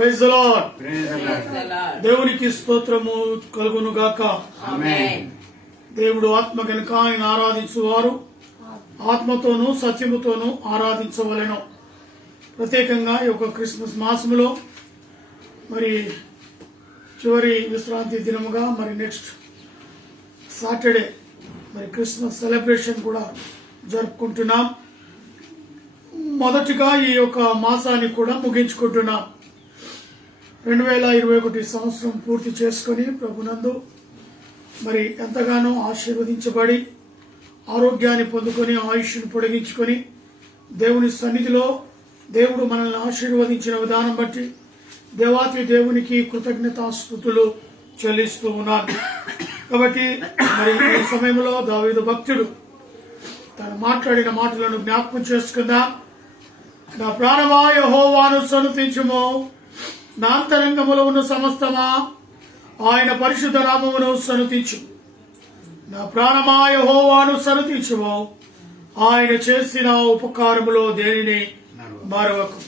Praise the lord. దేవునికి స్తోత్రము కలుగును గాక. ఆమేన్. దేవుడు ఆత్మ గనుక ఆయన ఆరాధించువారు ఆత్మతోనూ సత్యముతోనూ ఆరాధించవలెను. ప్రత్యేకంగా ఈ యొక్క క్రిస్మస్ మాసములో మరి చివరి విశ్రాంతి దినముగా మరి నెక్స్ట్ సాటర్డే మరి క్రిస్మస్ సెలబ్రేషన్ కూడా జరుపుకుంటున్నాం. మొదటిగా ఈ యొక్క మాసాన్ని కూడా ముగించుకుంటున్నాం. 2021 సంవత్సరం పూర్తి చేసుకొని ప్రభునందు మరి ఎంతగానో ఆశీర్వదించబడి ఆరోగ్యాన్ని పొందుకొని ఆయుష్ను పొడిగించుకొని దేవుని సన్నిధిలో దేవుడు మనల్ని ఆశీర్వదించిన విధానం బట్టి దేవాతి దేవునికి కృతజ్ఞతాస్తుతులు చెల్లిస్తూ ఉన్నాను. కాబట్టి మరి ఈ సమయంలో దావీదు భక్తుడు తను మాట్లాడిన మాటలను జ్ఞాపకం చేసుకుందాం. నా ప్రాణమా యెహోవాను స్తుతించుము, నా అంతరంగములో ఉన్న సమస్తమా ఆయన పరిశుద్ధ నామమును స్తుతించు. నా ప్రాణమా యెహోవాను స్తుతించుము, ఆయన చేసిన ఉపకారములో దేనిని మరవకు.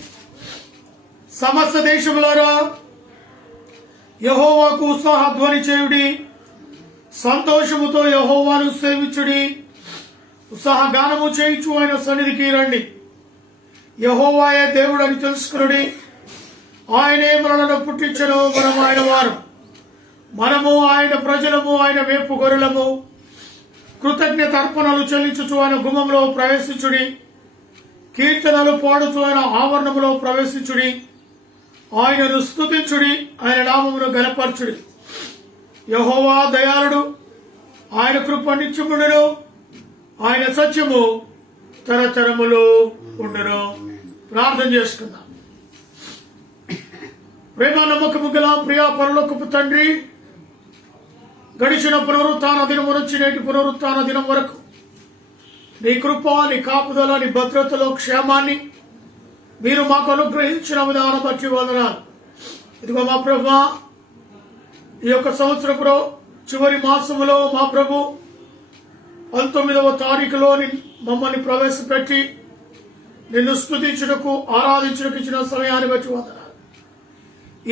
సమస్త దేశములారా యెహోవాకు ఉత్సాహధ్వని చేయుడి, సంతోషముతో యెహోవాను సేవించుడి. ఉత్సాహగానము చేయించు ఆయన సన్నిధికి రండి. యెహోవాయే దేవుడు అని తెలుసుకునుడి. ఆయనే మనలను పుట్టించెను, మనం ఆయన వారు, మనము ఆయన ప్రజలము, ఆయన వేపు గొర్రెలము. కృతజ్ఞత అర్పణలు చెల్లించుచు ఆయన గుమ్మంలో ప్రవేశించుడి, కీర్తనలు పాడుతూ ఆయన ఆవరణములో ప్రవేశించుడి. ఆయనను స్తుతించుడి, ఆయన నామమును గణపరచుడి. యెహోవా దయాళుడు, ఆయన కృప నిత్యముండును, ఆయన సత్యము తరతరములు ఉండును. ప్రార్థన చేసుకుందాం. ప్రేమ నమ్మకము గల ప్రియా పరలోకపు తండ్రి, గడిచిన పునరుత్థాన దినము నుంచి నేటి పునరుత్థాన దినం వరకు నీ కృప, నీ కాపుదల, నీ భద్రతలో క్షేమాన్ని మీరు మాకు అనుగ్రహించిన విధానం బట్టి వందనాలు. ఇదిగో మా ప్రభు, ఈ యొక్క సంవత్సరపు చివరి మాసములో మా ప్రభు 19వ తారీఖులో మమ్మల్ని ప్రవేశపెట్టి నిన్ను స్తుతించుటకు ఆరాధించుటకు ఇచ్చిన సమయాన్ని బట్టి వందనాలు.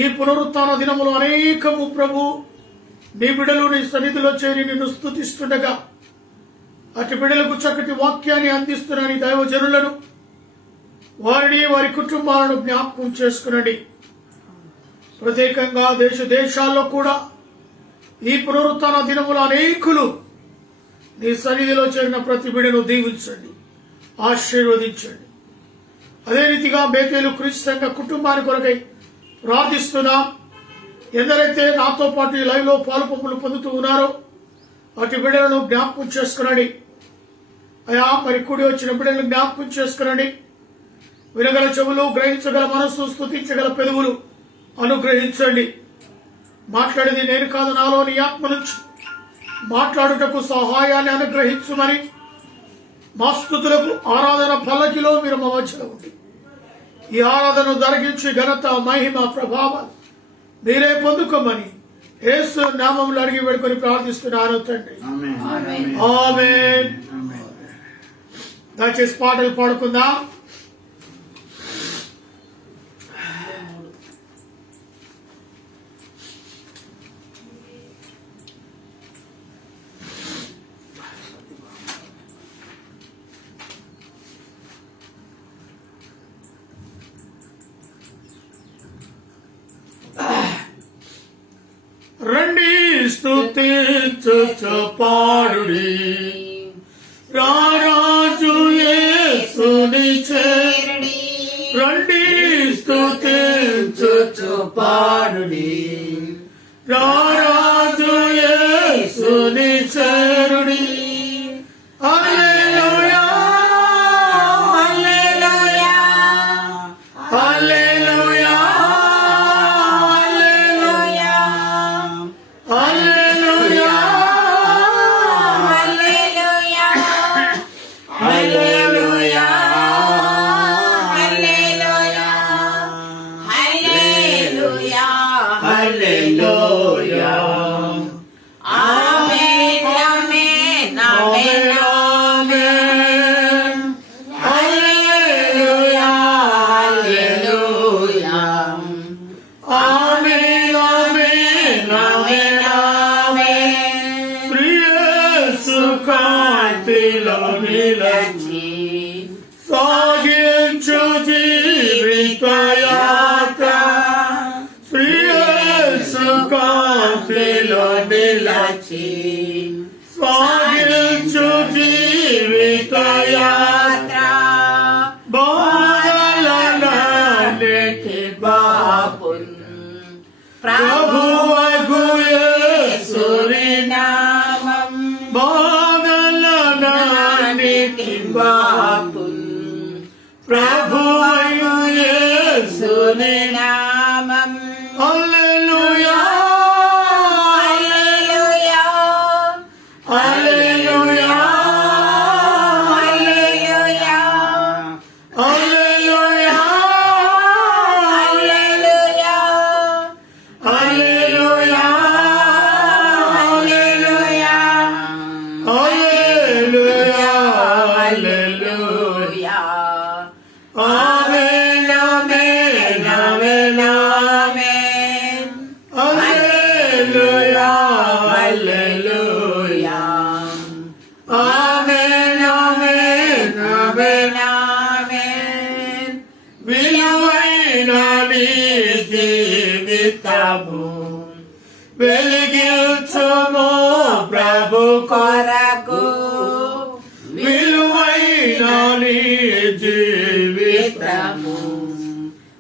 ఈ పునరుత్థాన దినములో అనేకము ప్రభు నీ బిడ్డలు నీ సన్నిధిలో చేరి నిన్ను స్తుతిస్తుండగా అటు బిడ్డలకు చక్కటి వాక్యాన్ని అందిస్తున్న నీ దైవజనులను, వారిని వారి కుటుంబాలను జ్ఞాపకం చేసుకునండి. ప్రత్యేకంగా దేశాల్లో కూడా ఈ పునరుత్థాన దినములో అనేకులు నీ సన్నిధిలో చేరిన ప్రతి బిడ్డను దీవించండి, ఆశీర్వదించండి. అదే రీతిగా బేతేలు క్రీస్తు సంఘ కుటుంబాన్ని కొరకై ప్రార్థిస్తున్నాం. ఎందరైతే నాతో పాటు ఈ లైవ్ లో పాలుపంపులు పొందుతూ ఉన్నారో అటు బిడ్డలను జ్ఞాపకం చేసుకునండి. అయా మరి కూడి వచ్చిన బిడ్డలను జ్ఞాపకం చేసుకునండి. వినగల చెవులు, గ్రహించగల మనస్సు, స్తుతించగల పెదవులు అనుగ్రహించండి. మాట్లాడేది నేను కాదు, నాలోని ఆత్మ నుంచి మాట్లాడుటకు సహాయాన్ని అనుగ్రహించుమని మా స్తుతులకు ఆరాధన పల్లకిలో మీరు మా మధ్యలో ఉండి ఈ ఆరాధన జరిగించి ఘనత, మహిమ, ప్రభావాలు మీరే పొందుకోమని యేసు నామములో అడిగి వేడుకొని ప్రార్థిస్తున్నాను తండ్రి. ఆమేన్. దయచేసి పాటలు పాడుకుందాం. రండి స్తుతించుచు పాడుడి, రారాజు యేసుని చేరుడి. రండి స్తుతించుచు పాడుడి, రారాజు యేసుని చేరుడి. హల్లెలూయా, హల్లెలూయా, హల్లెలూయా, హల్లెలూయా, హల్లెలూయా, హల్లెలూయా, హల్లెలూయా, హల్లెలూయా, హల్లెలూయా, ఆమేన్. కాంతిలో నిలచి సాగించు జీవిత యాత్ర శ్రీ యేసు కాంతిలో నిలచి సాగించు జీవిత యాత్ర బాధలన్నిటి బాపున్ ప్రభువగు యేసుని నామం బాధలన్నిటి బాపున్ ప్రభువగు యేసుని నామం హల్లెలూయా హల్లెలూయా హల్లెలూయా హల్లెలూయా హల్లెలూయా హల్లెలూయా హల్లెలూయా హల్లెలూయా హల్లెలూయా ఆమేన్ ఆమేన్ ఆమేన్ ఆమేన్ హల్లెలూయా హల్లెలూయా ఆమేన్ ఆమేన్ ఆమేన్ ఆమేన్ విలువైన నీ జీవితము వెలిగించుము ప్రభు కొరకు విలువైన నీ జీవితము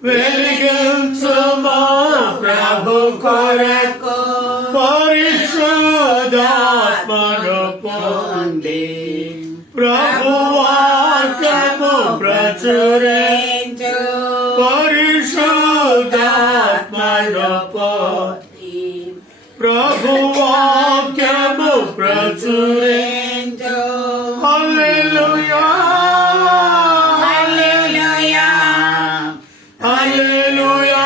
వెలిగించుము ప్రభు కొరకు పరిశుద్ధాత్మను పొంది ప్రభు వాక్యము ప్రచురించు పరిశుద్ధాత్మను పొంది ప్రభు వాక్యము ప్రచురించు హల్లెలూయా హల్లెలూయా హల్లెలూయా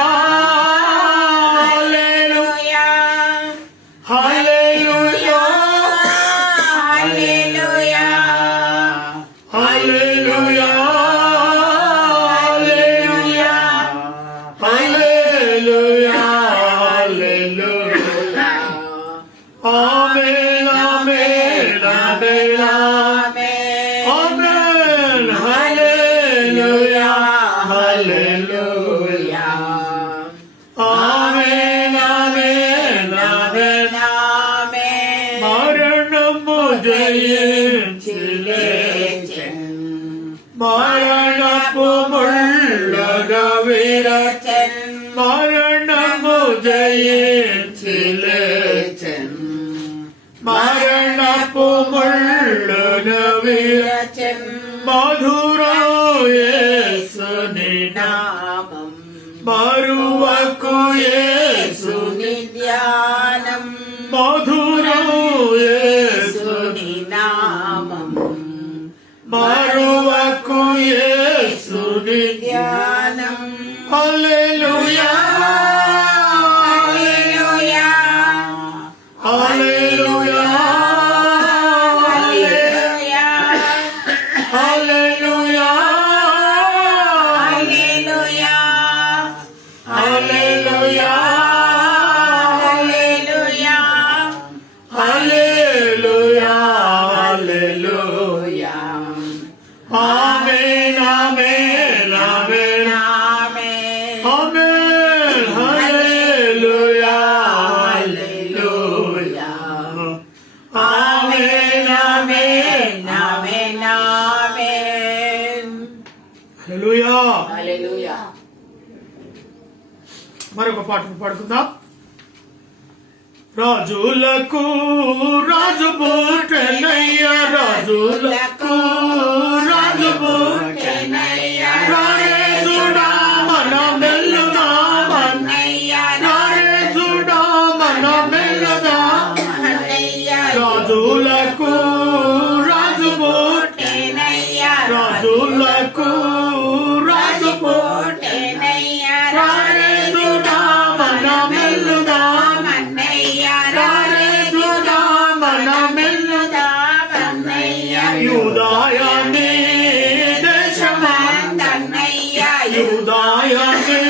హల్లెలూయా హల్లెలూయా హల్లెలూయా హల్లెలూయా హల్లెలూయా హల్లెలూయా ఆమేన్ ఆమేన్ ఆమేన్ ఆమేన్ హల్లెలూయా హల్లెలూయా ఆమేన్ ఆమేన్ ఆమేన్ ఆమేన్ మరణము జయించి లేచెను మరణపు ముళ్ళను విరచెను మరణము జయించి లేచెను మరణపు ముళ్ళను విరచెను మధురం యేసుని నామం మరువకు యేసుని ధ్యానం మధురం యేసుని నామం మరువకు యేసుని ధ్యానం హల్లెలూయా హల్లెలూయా హల్లెలూయా హల్లెలూయా హల్లెలూయా హల్లెలూయా హల్లెలూయా హల్లెలూయా హల్లెలూయా ఆమేన్ ఆమేన్ ఆమేన్ ఆమేన్ హల్లెలూయా హల్లెలూయా ఆమేన్ ఆమేన్ ఆమేన్ ఆమేన్ హల్లెలూయా హల్లెలూయా మరొక పాటను పాడుకుందాం రాజులకు రాజు పుట్టెనయ్యా రాజులకు రాజు పుట్టెనయ్యా రాజుడా మన మెల్లుదామన్నయ్యా రాజుడా మన మెల్లుదామన్నయ్యా రాజులకు రాజు పుట్టెనయ్యా రాజులకు రాజు పుట్టెనయ్యా రాజుడా మన మెల్లుదామన్నయ్యా రాజుడా మన మెల్లుదామన్నయ్యా యూదాయని దేశమందన్నయ్యా యూదాయని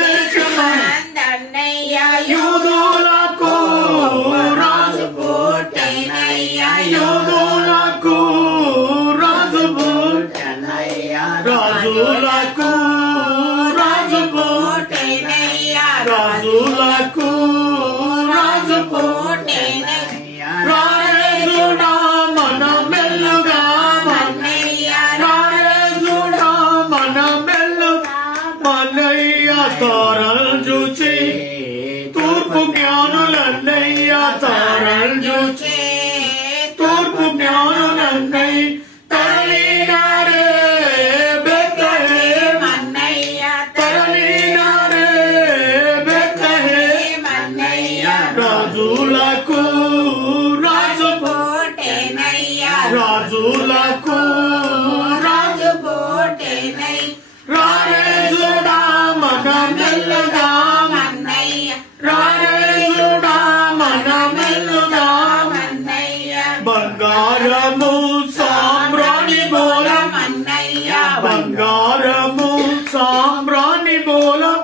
దేశమందన్నయ్యా యూదులకు రాజు పుట్టెనయ్యా యూదు రాజులకు రాజు పుట్టెనై రారేజుడా మన మెల్లగా మన్నయ్య రారేజుడా మన మెల్లగా మన్నయ్య బంగారము సామ్రాణి బోలం మన్నయ్య బంగారము సామ్రాణి బోలం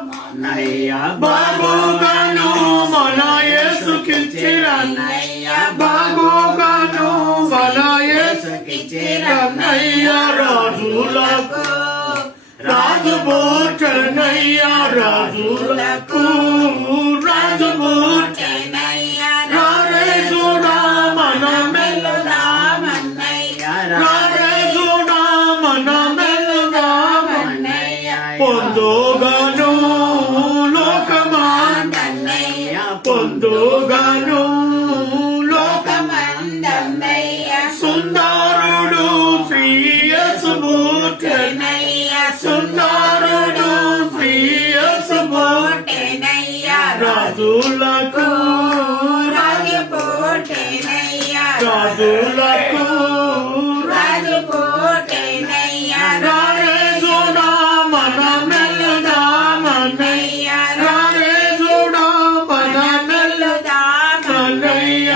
బాగుగాను మన యేసుకిచ్చిరన్నయ్య బాగుగాను మన యేసుకిచ్చిరన్నయ్య రాజులకు రాజు పుట్టెనయ్య రాజులకు రాజు పుట్టెనయ్య రారేజుడా మన మెల్లగా మన్నయ్య రారేజుడా మన మెల్లగా మన్నయ్య పొందుగాను మన్నయ్య పొందుగాను మందన్నయ్య సుందరుడు శ్రీయసు పుట్టెనయ్య సుందరుడు శ్రీయసు పుట్టెనయ్య రాజులకు రాజు పుట్టెనయ్య రాజులకు రాజు పుట్టెనయ్య రారేజుడా మన మెల్లగా మన్నయ్య రారేజుడా మన మెల్లగా మన్నయ్య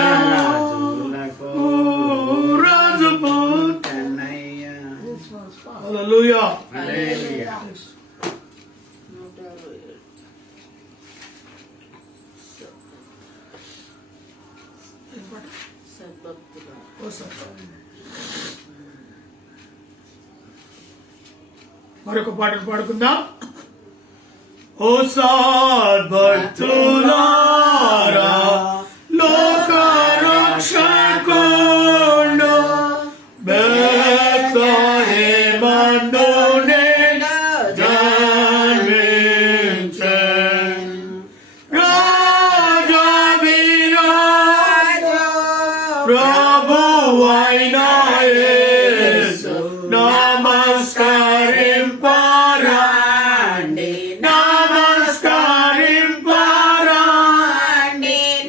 రాజు పుట్టెనయ్య హల్లెలూయా మరొక పాటలు పాడుకుందాం. ఓ సద్భక్తులారా లోక రక్షకుడు బెత్లెహేమందునే జన్మించెను. రాజాధిరాజు ప్రభువైన యేసు నమస్కరింపరాండి నమస్కరింపరాండి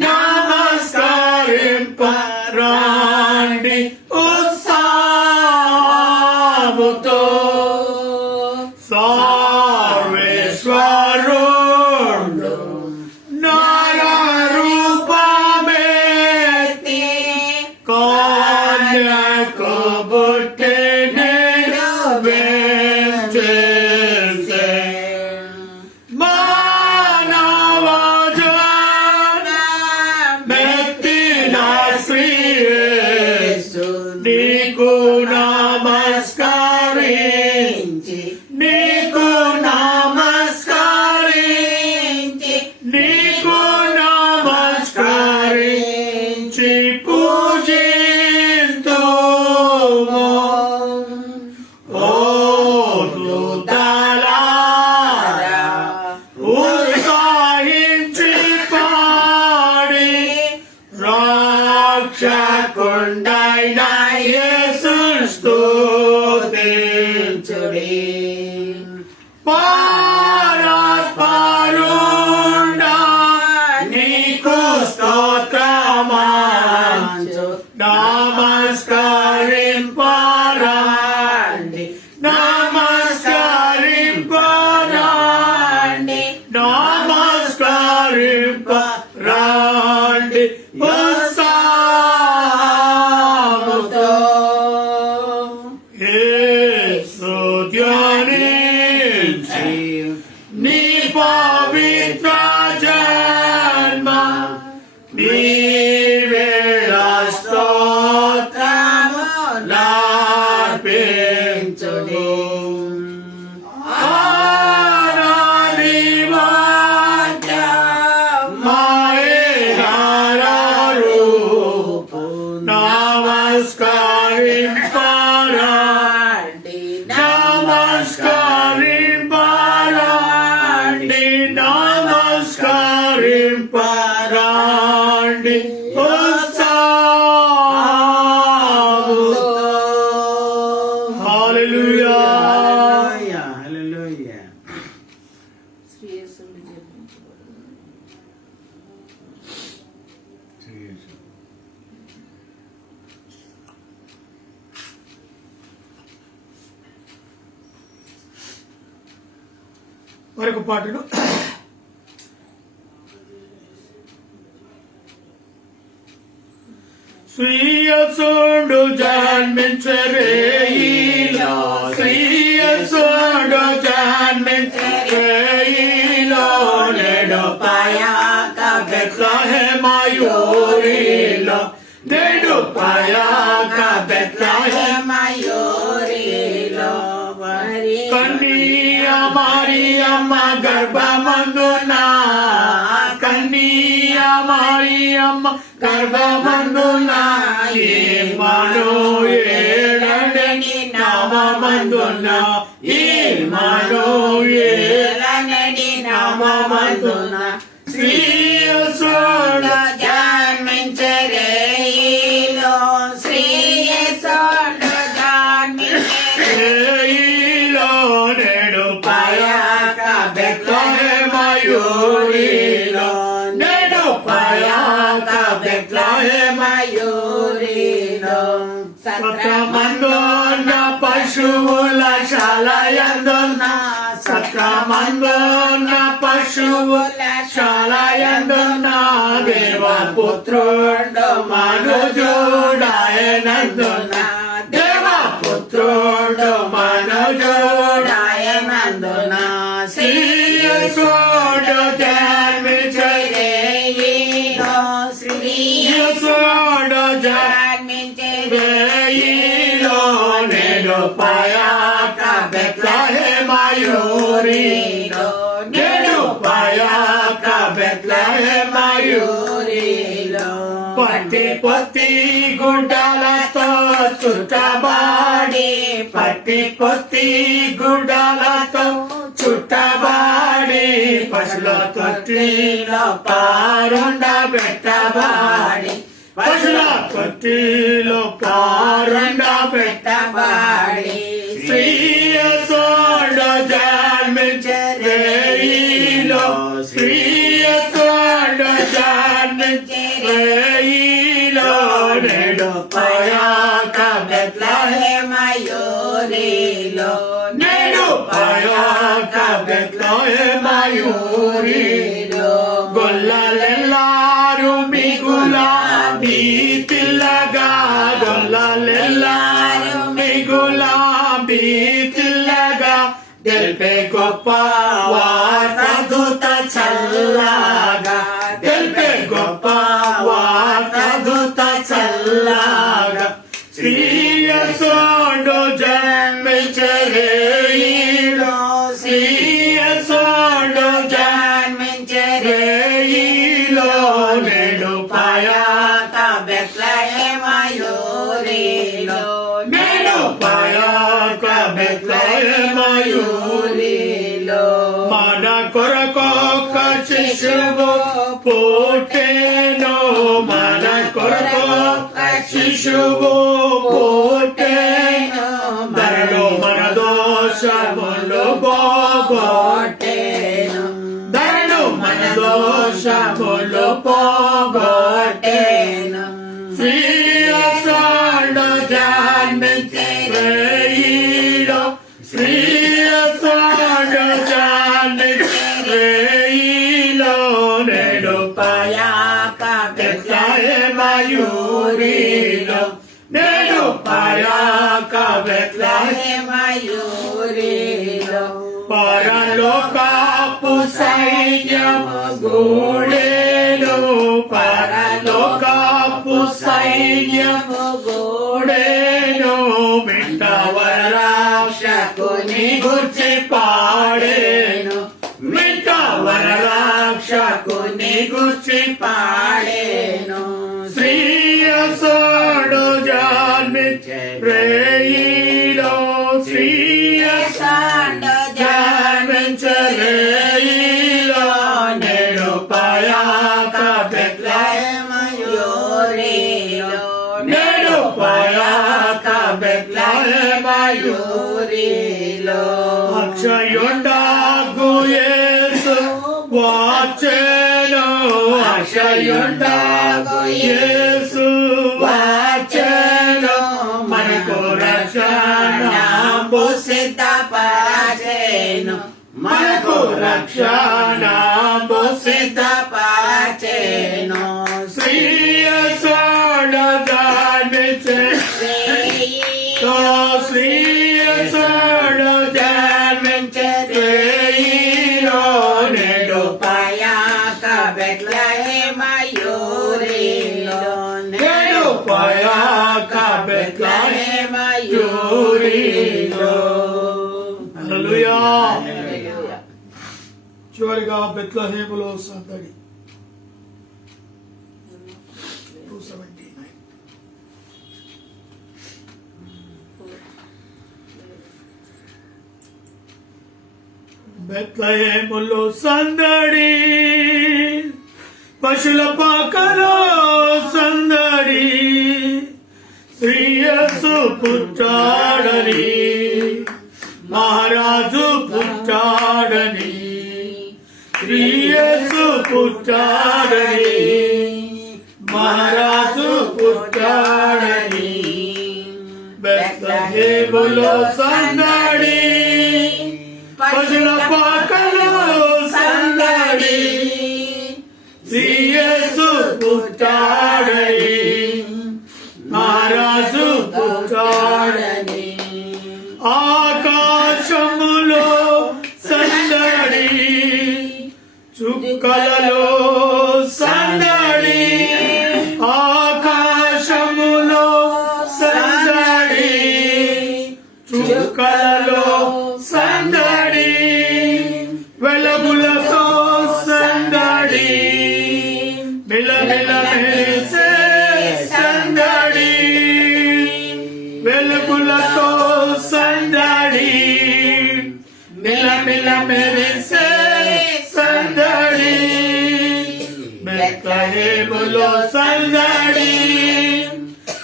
నమస్కరింపరాండి ఉత్సాహముతో సర్వేశ్వరుడు నరరూపమెత్తి కన్యకు పుట్టెనెను వేంచేసె. మానవజన్మెత్తిన శ్రీ యేసు నీకు నమస్కరించి నీకు నమస్కరించి నీకు నమస్కరించి పూజింతుము. ఓ దూతలారా ఉత్సాహించి పాడి రక్షకుండైన యేసును స్తుతించుడి. పరాత్పరుడా నీకు స్తోత్రమంచు నమస్కరింపరాండి నమస్కరింపరాండి నమస్కరింపరాండి ఉత్సాహముతో యేసు ధ్యానించి నీ పవిత్ర జన్మ నీవేళ స్తోత్రములర్పించుడి. ఆరాధివాద్య మాయేహారూపు నమస్కరింపరాండి నమస్కరింపరాండి నమస్కరింపరాండి ఉత్సాహముతో. హల్లెలూయా హల్లెలూయా. శ్రీయేసుని జన్మించబడు. మరొక పాటను శ్రీయసుడు జన్మించరేయిలో శ్రీయసుడు జన్మించరేయిలో నేడు పయాక బెత్లెహేమయూరిలో నేడు పయాక బెత్లెహేమయూరిలో కన్య మరియమ్మ గర్భమందున కన్య మరియమ్మ గర్భమందున ఇమ్మానుయేలనని నామమందున ఇమ్మానుయేలనని నామమందున శ్రీయసుడు జన్మించరేయిలో శ్రీయసుడు జన్మించరేయిలో నేడు పయాక బెత్లెహేమయూరిలో నేడు పయాక బెత్లెహేమయూరిలో సత్రమందున పశువుల శాలయందున సత్రమందున పశువుల శాలయందున దేవపుత్రుడు మనుజుడాయనందున దేవపుత్రుడు మనుజుడాయనందున శ్రీయసుడు జన్మించరేయిలో శ్రీయసుడు జన్మించరేయిలో నేడు పయాక బెత్లెహేమయూరిలో నేడు పయాక బెత్లెహేమయూరిలో పట్టి పొత్తి గుడ్డలతో చుట్టబాడి పట్టి పొత్తి గుడ్డలతో చుట్టబాడి పశుల తొట్టిలో పారుండబెట్టబాడి పశుల తొట్టిలో పారుండబెట్టబాడి శ్రీయసుడు జన్మించరేయిలో శ్రీయసుడు జన్మించరేయిలో నేడు పయాక బెత్లెహేమయూరిలో నేడు పయాక బెత్లెహేమయూరిలో గొల్లలెల్లారు మిగులా బీతిల్లగా గొల్లలెల్లారు మిగులా బీతిల్లగా తెలిపే గొప్ప వార్త దూత చల్లగా తెలిపే గొప్ప వార్త దూత చల్లగా శ్రీయసుడు జన్మించరేయిలో శ్రీయసుడు జన్మించరేయిలో నేడు పయాక బెత్లెహేమయూరిలో నేడు పయాక బెత్లెహేమయూరిలో మన కొరకొక్క శిశువు పుట్టెను మన కొరకొక్క శిశువు పుట్టెను ధరలో మన దోషములు పోగొట్టెను ధరలో మన దోషములు పోగొట్టెను శ్రీయసుడు జన్మించరేయిలో శ్రీయసుడు జన్మించరేయిలో నేడు పయాక బెత్లెహేమయూరిలో నేడు పయాక బెత్లెహేమయూరిలో పరలోకపు సైన్యము గూడెను పరలోకపు సైన్యము గూడెను మిట్టవర రక్షకుని గూర్చి పాడేను మిట్టవర రక్షకుని గూర్చి పాడేను శ్రీయసుడు జన్మించరేయిలో శ్రీయసుడు జన్మించరేయిలో నేడు పయాక బెత్లెహేమయూరిలో నేడు పయాక బెత్లెహేమయూరిలో అక్షయుండాగు యేసు వచ్చెను అక్షయుండాగు యేసు వచ్చెను మనకు రక్షణ సిద్ధపరచెను మనకు రక్షణ సిద్ధపరచెను శ్రీయసడ జన్మించే శ్రీయసడ జన్మించే నేడు పయాక బెత్లెహేమయూరిలో నేడు పయాక బెత్లెహేమయూరిలో హల్లెలూయా. చివరిగా బెత్లెహేములో సందడి 279. బెత్లెహేములో సందడి పశుల పాకలో సందడి శ్రీయసు పుట్టాడని మహారాజు పుట్టాడని శ్రీయసు పుట్టాడని మహారాజు పుట్టాడని బెత్లెహేములో సందడి పశుల పాకలో సందడి శ్రీయసు పుట్టాడని మహారాజు పుట్టాడని ఆకాశములో సందడి చుక్కలలో సందడి ఆకాశములో సందడి చుక్కలలో సందడి వెలుగులతో సందడి మిలమిల మెరిసే సందడి వెలుగులతో సందడి మిలమిల మెరిసే సందడి బెత్లెహేములో సందడి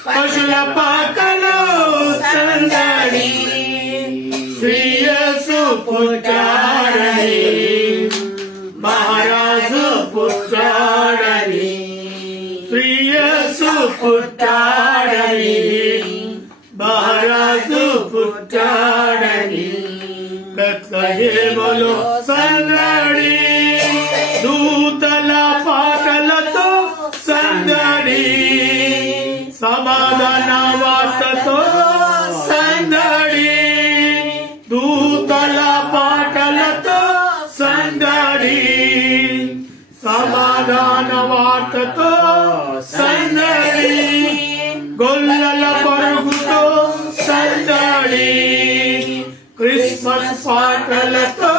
పశుల పాకలో సందడి శ్రీయసు పుట్టాడని మహారాజు పుట్టాడని శ్రీయసు పుట్టాడని మహారాజు పుట్టాడని బెత్లెహేములో సందడి దూతల పాటలతో సందడి సమాధాన వార్తతో సందడి దూతల పాటలతో సందడి సమాధాన వార్తతో సందడి గొల్లల పరుగుతో సందడి క్రిస్మస్ పాటలతో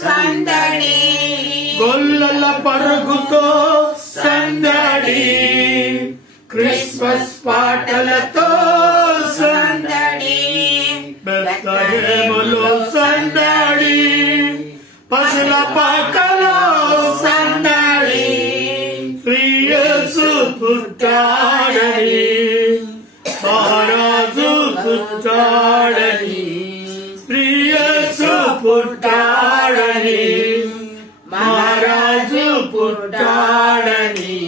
సందడి గొల్లల పరుగుతో సందడి క్రిస్మస్ పాటలతో సందడి బెత్లెహేములో సందడి పశుల పాకలో సందడి శ్రీయసు పుట్టాడని మహారాజు పుట్టాడని శ్రీయసు పుట్టాడని మహారాజు పుట్టాడని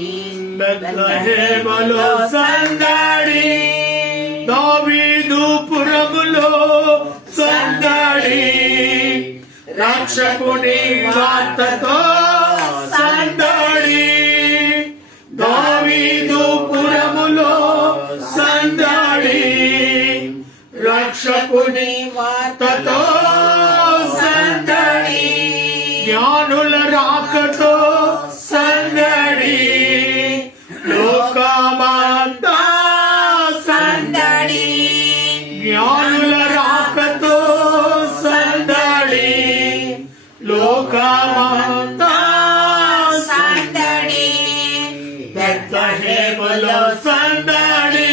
బెత్లెహేములో సందడి దావీదు పురములో సందడి రక్షకుని వార్తతో సందడి దావీదు పురములో సందడి రక్షకుని వార్తతో సందడి జ్ఞానుల రాకతో సందడి లోకమంతా సందడి జ్ఞానుల రాకతో సందడి లోకమంతా సందడి బెత్లెహేములో సందడి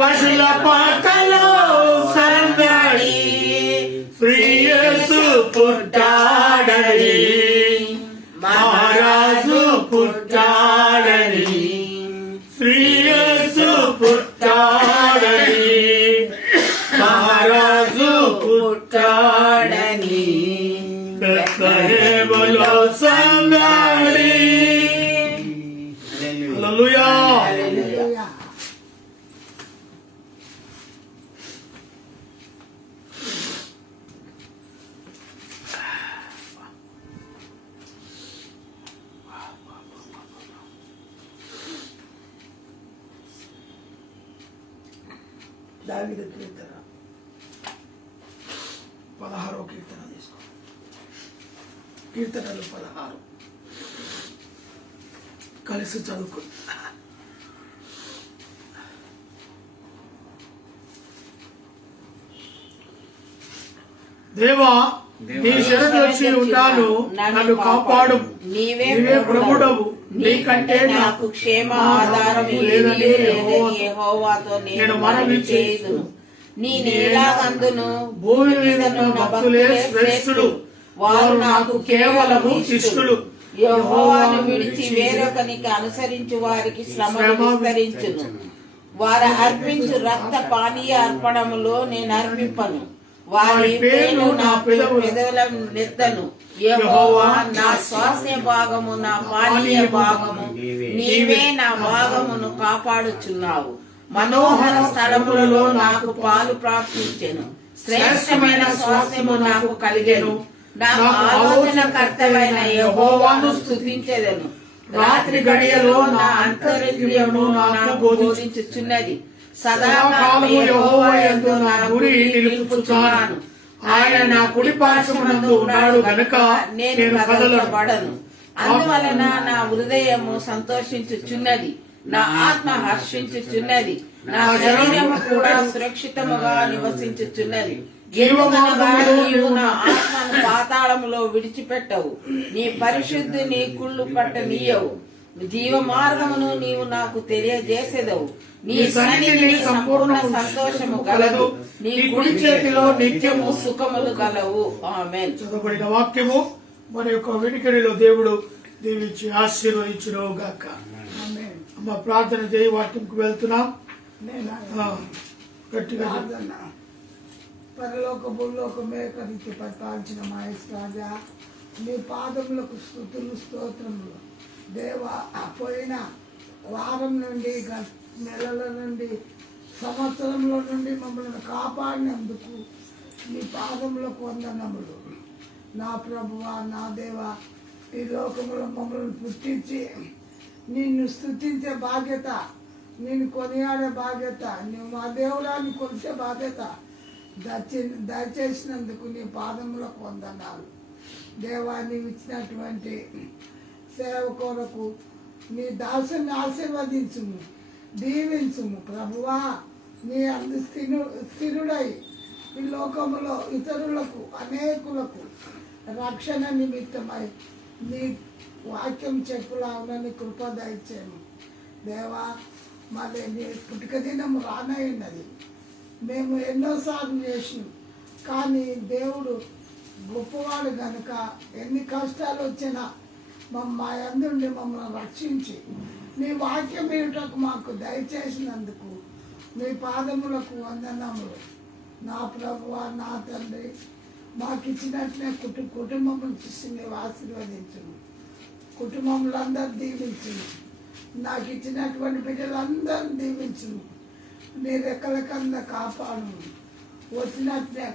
పశుల పాకలో సందడి శ్రీయసు పుట్టాడని మహారాజు పుట్టాడని శ్రీయసు పుట్టాడని దావీదు కీర్తన 16వ కీర్తన తీసుకో. కీర్తనలు 16 కలిసి చదువుకో. దేవా, నీ శరణు వచ్చి ఉన్నాను, నన్ను కాపాడు. నీవే ప్రభుడవు, నీకంటే నాకు క్షేమ ఆధారము లేదని యెహోవాతో నేను మనవి చేయుదును. నీ నీలాగందును భూమి మీద భక్తులే శ్రేష్ఠులు, వారు నాకు కేవలము ఇష్టులు. యెహోవాను విడిచి వేరొకనికి అనుసరించు వారికి శ్రమలు విస్తరించును. వారు అర్పించు రక్త పానీయ అర్పణములో నేను అర్పింపను. వారి పేరు నా పెదవుల నెత్తను. యెహోవా నా స్వాస్థ్య భాగము, నా పానీయ భాగము, నీవే నా భాగమును కాపాడుచున్నావు. మనోహర స్థలములలో నాకు పాలు ప్రాప్తించెను. శ్రేష్టమైన స్వాస్థ్యము నాకు కలిగెను. నా ఆలోచన కర్తమైన యెహోవాను స్తుతించెదను. రాత్రి గడియలో నా అంతరింద్రియము నాకు బోధించుచున్నది. సదాకాలము యెహోవా యందు నా గురి నిలుపుచున్నాను. ఆయన నా కుడి పార్శ్వమునందు ఉన్నాడు గనుక నేను కదలబడను. అందువలన నా హృదయము సంతోషించుచున్నది, నా ఆత్మ హర్షించుచున్నది, నా శరీరము కూడా సురక్షితముగా నివసించుచున్నది. ఎందుకనగా నీవు నా ఆత్మను పాతాళములో విడిచిపెట్టవు, నీ పరిశుద్ధిని కుళ్ళు పట్టనీయవు. జీవ మార్గమును నీవు నాకు తెలియజేసేదవు. నీ సన్నిధిని సంపూర్ణ సంతోషము గలదు, నీ కుడి చేతిలో నిత్యము సుఖములు గలవు. ఆమేన్. చదవబడిన వాక్యము మన యొక్క వెనుకడిలో దేవుడు దీవించి ఆశీర్వదించును గాక. అమ్మ ప్రార్థన చేయి, వాక్యంకు వెళ్తున్నాం. గట్టిగా పరలోక భూలోక మేకరించి పరిపాలించిన రాజా, నీ పాదములకు స్తుతులు స్తోత్రములు. దేవా, పోయిన వారం నుండి, నెలల నుండి, సంవత్సరంలో నుండి మమ్మల్ని కాపాడినందుకు నీ పాదములకు వందనములు. నా ప్రభువా, నా దేవా, ఈ లోకంలో మమ్మల్ని పుట్టించి నిన్ను స్తుతించే బాధ్యత, నిన్ను కొనియాడే బాధ్యత, నువ్వు మా దేవుడాన్ని కొలిసే బాధ్యత దయచేసినందుకు నీ పాదములకు వందనాలు. దేవా, నీవు ఇచ్చినటువంటి సేవ కొరకు నీ దాసుని ఆశీర్వదించుము, దీవించుము. ప్రభువా, నీ స్థిరుడై ఈ లోకములో ఇతరులకు అనేకులకు రక్షణ నిమిత్తమై నీ వాక్యం చెప్పులావునని కృప దయచేము. దేవా, మళ్ళీ నీ పుట్టుక దినం రానయ్యున్నది. మేము ఎన్నోసార్లు చేసినాం, కానీ దేవుడు గొప్పవాడు కనుక ఎన్ని కష్టాలు వచ్చినా మా యందుండి మమ్మల్ని రక్షించి నీ వాక్యం ఏమిటకు మాకు దయచేసినందుకు నీ పాదములకు వందనములు. నా ప్రభువా, నా తండ్రి, మాకు ఇచ్చినట్లే కుటుంబం చూసి నీవు ఆశీర్వదించును. కుటుంబములందరూ దీవించును. నాకు ఇచ్చినటువంటి బిడ్డలందరూ దీవించును. నీ రెక్కల కింద కాపాడు. వచ్చినట్లే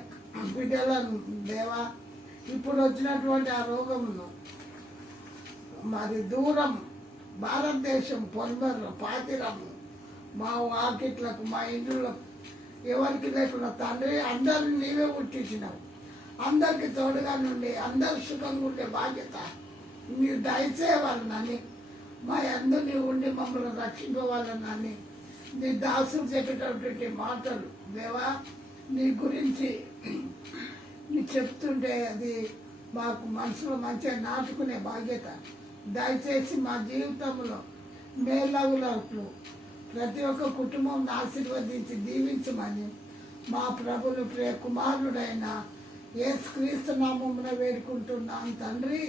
బిడ్డలను దేవా, ఇప్పుడు వచ్చినటువంటి ఆ రోగమును మరి దూరం భారతదేశం పొలిమర్రు పాతిరము మా వాకిట్లకు, మా ఇండ్లకు ఎవరికి లేకుండా తండ్రి, అందరిని నీవే పుట్టించినావు. అందరికి తోడుగా నుండి అందరు సుఖంగా ఉండే బాధ్యత మీరు దయచేయవాలనని, మా అందరూ నీవు ఉండి మమ్మల్ని రక్షించవాలనని నీ దాసులు చెప్పేటటువంటి మాటలు దేవా, నీ గురించి నీ చెప్తుంటే అది మాకు మనసులో మంచిగా నాటుకునే బాధ్యత దయచేసి మా జీవితంలో మేలగులకు ప్రతి ఒక్క కుటుంబం ఆశీర్వదించి దీవించమని మా ప్రభులు ప్రియ కుమారుడైన యేసుక్రీస్తు నామమున వేడుకుంటున్నాను తండ్రి.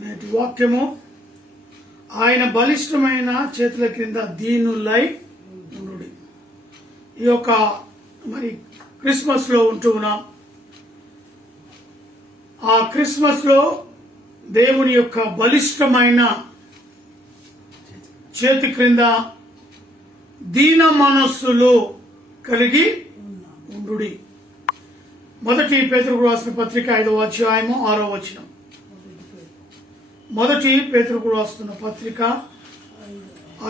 నేటి వాక్యము, ఆయన బలిష్టమైన చేతుల క్రింద దీనులై ఉండుడి. ఈ యొక్క మరి క్రిస్మస్ లో ఉంటూ ఉన్నాం. ఆ క్రిస్మస్ లో దేవుని యొక్క బలిష్టమైన చేతి క్రింద దీన మనస్సులు కలిగి ఉండుడి. మొదటి పేతురుకు రాసిన పత్రిక 5వ అధ్యాయము 6వ వచనం. మొదటి పేతురుకు రాస్తున్న పత్రిక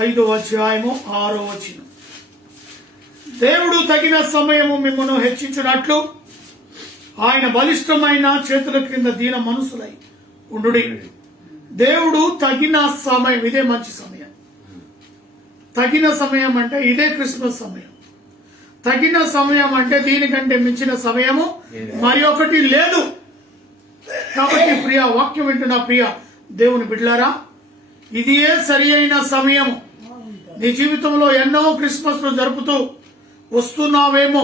5వ అధ్యాయము 6వ వచనం. దేవుడు తగిన సమయము మిమ్మల్ని హెచ్చించినట్లు ఆయన బలిష్టమైన చేతుల క్రింద దీన మనసులై ఉండుడి. దేవుడు తగిన సమయం, ఇదే మంచి సమయం. తగిన సమయం అంటే ఇదే క్రిస్మస్ సమయం. తగిన సమయం అంటే దీనికంటే మించిన సమయము మరి ఒకటి లేదు. కాబట్టి ప్రియ వాక్యం వింటున్న ప్రియ దేవుని బిడ్డలారా, ఇదే సరి అయిన సమయము. నీ జీవితంలో ఎన్నో క్రిస్మస్ జరుపుతూ వస్తున్నావేమో,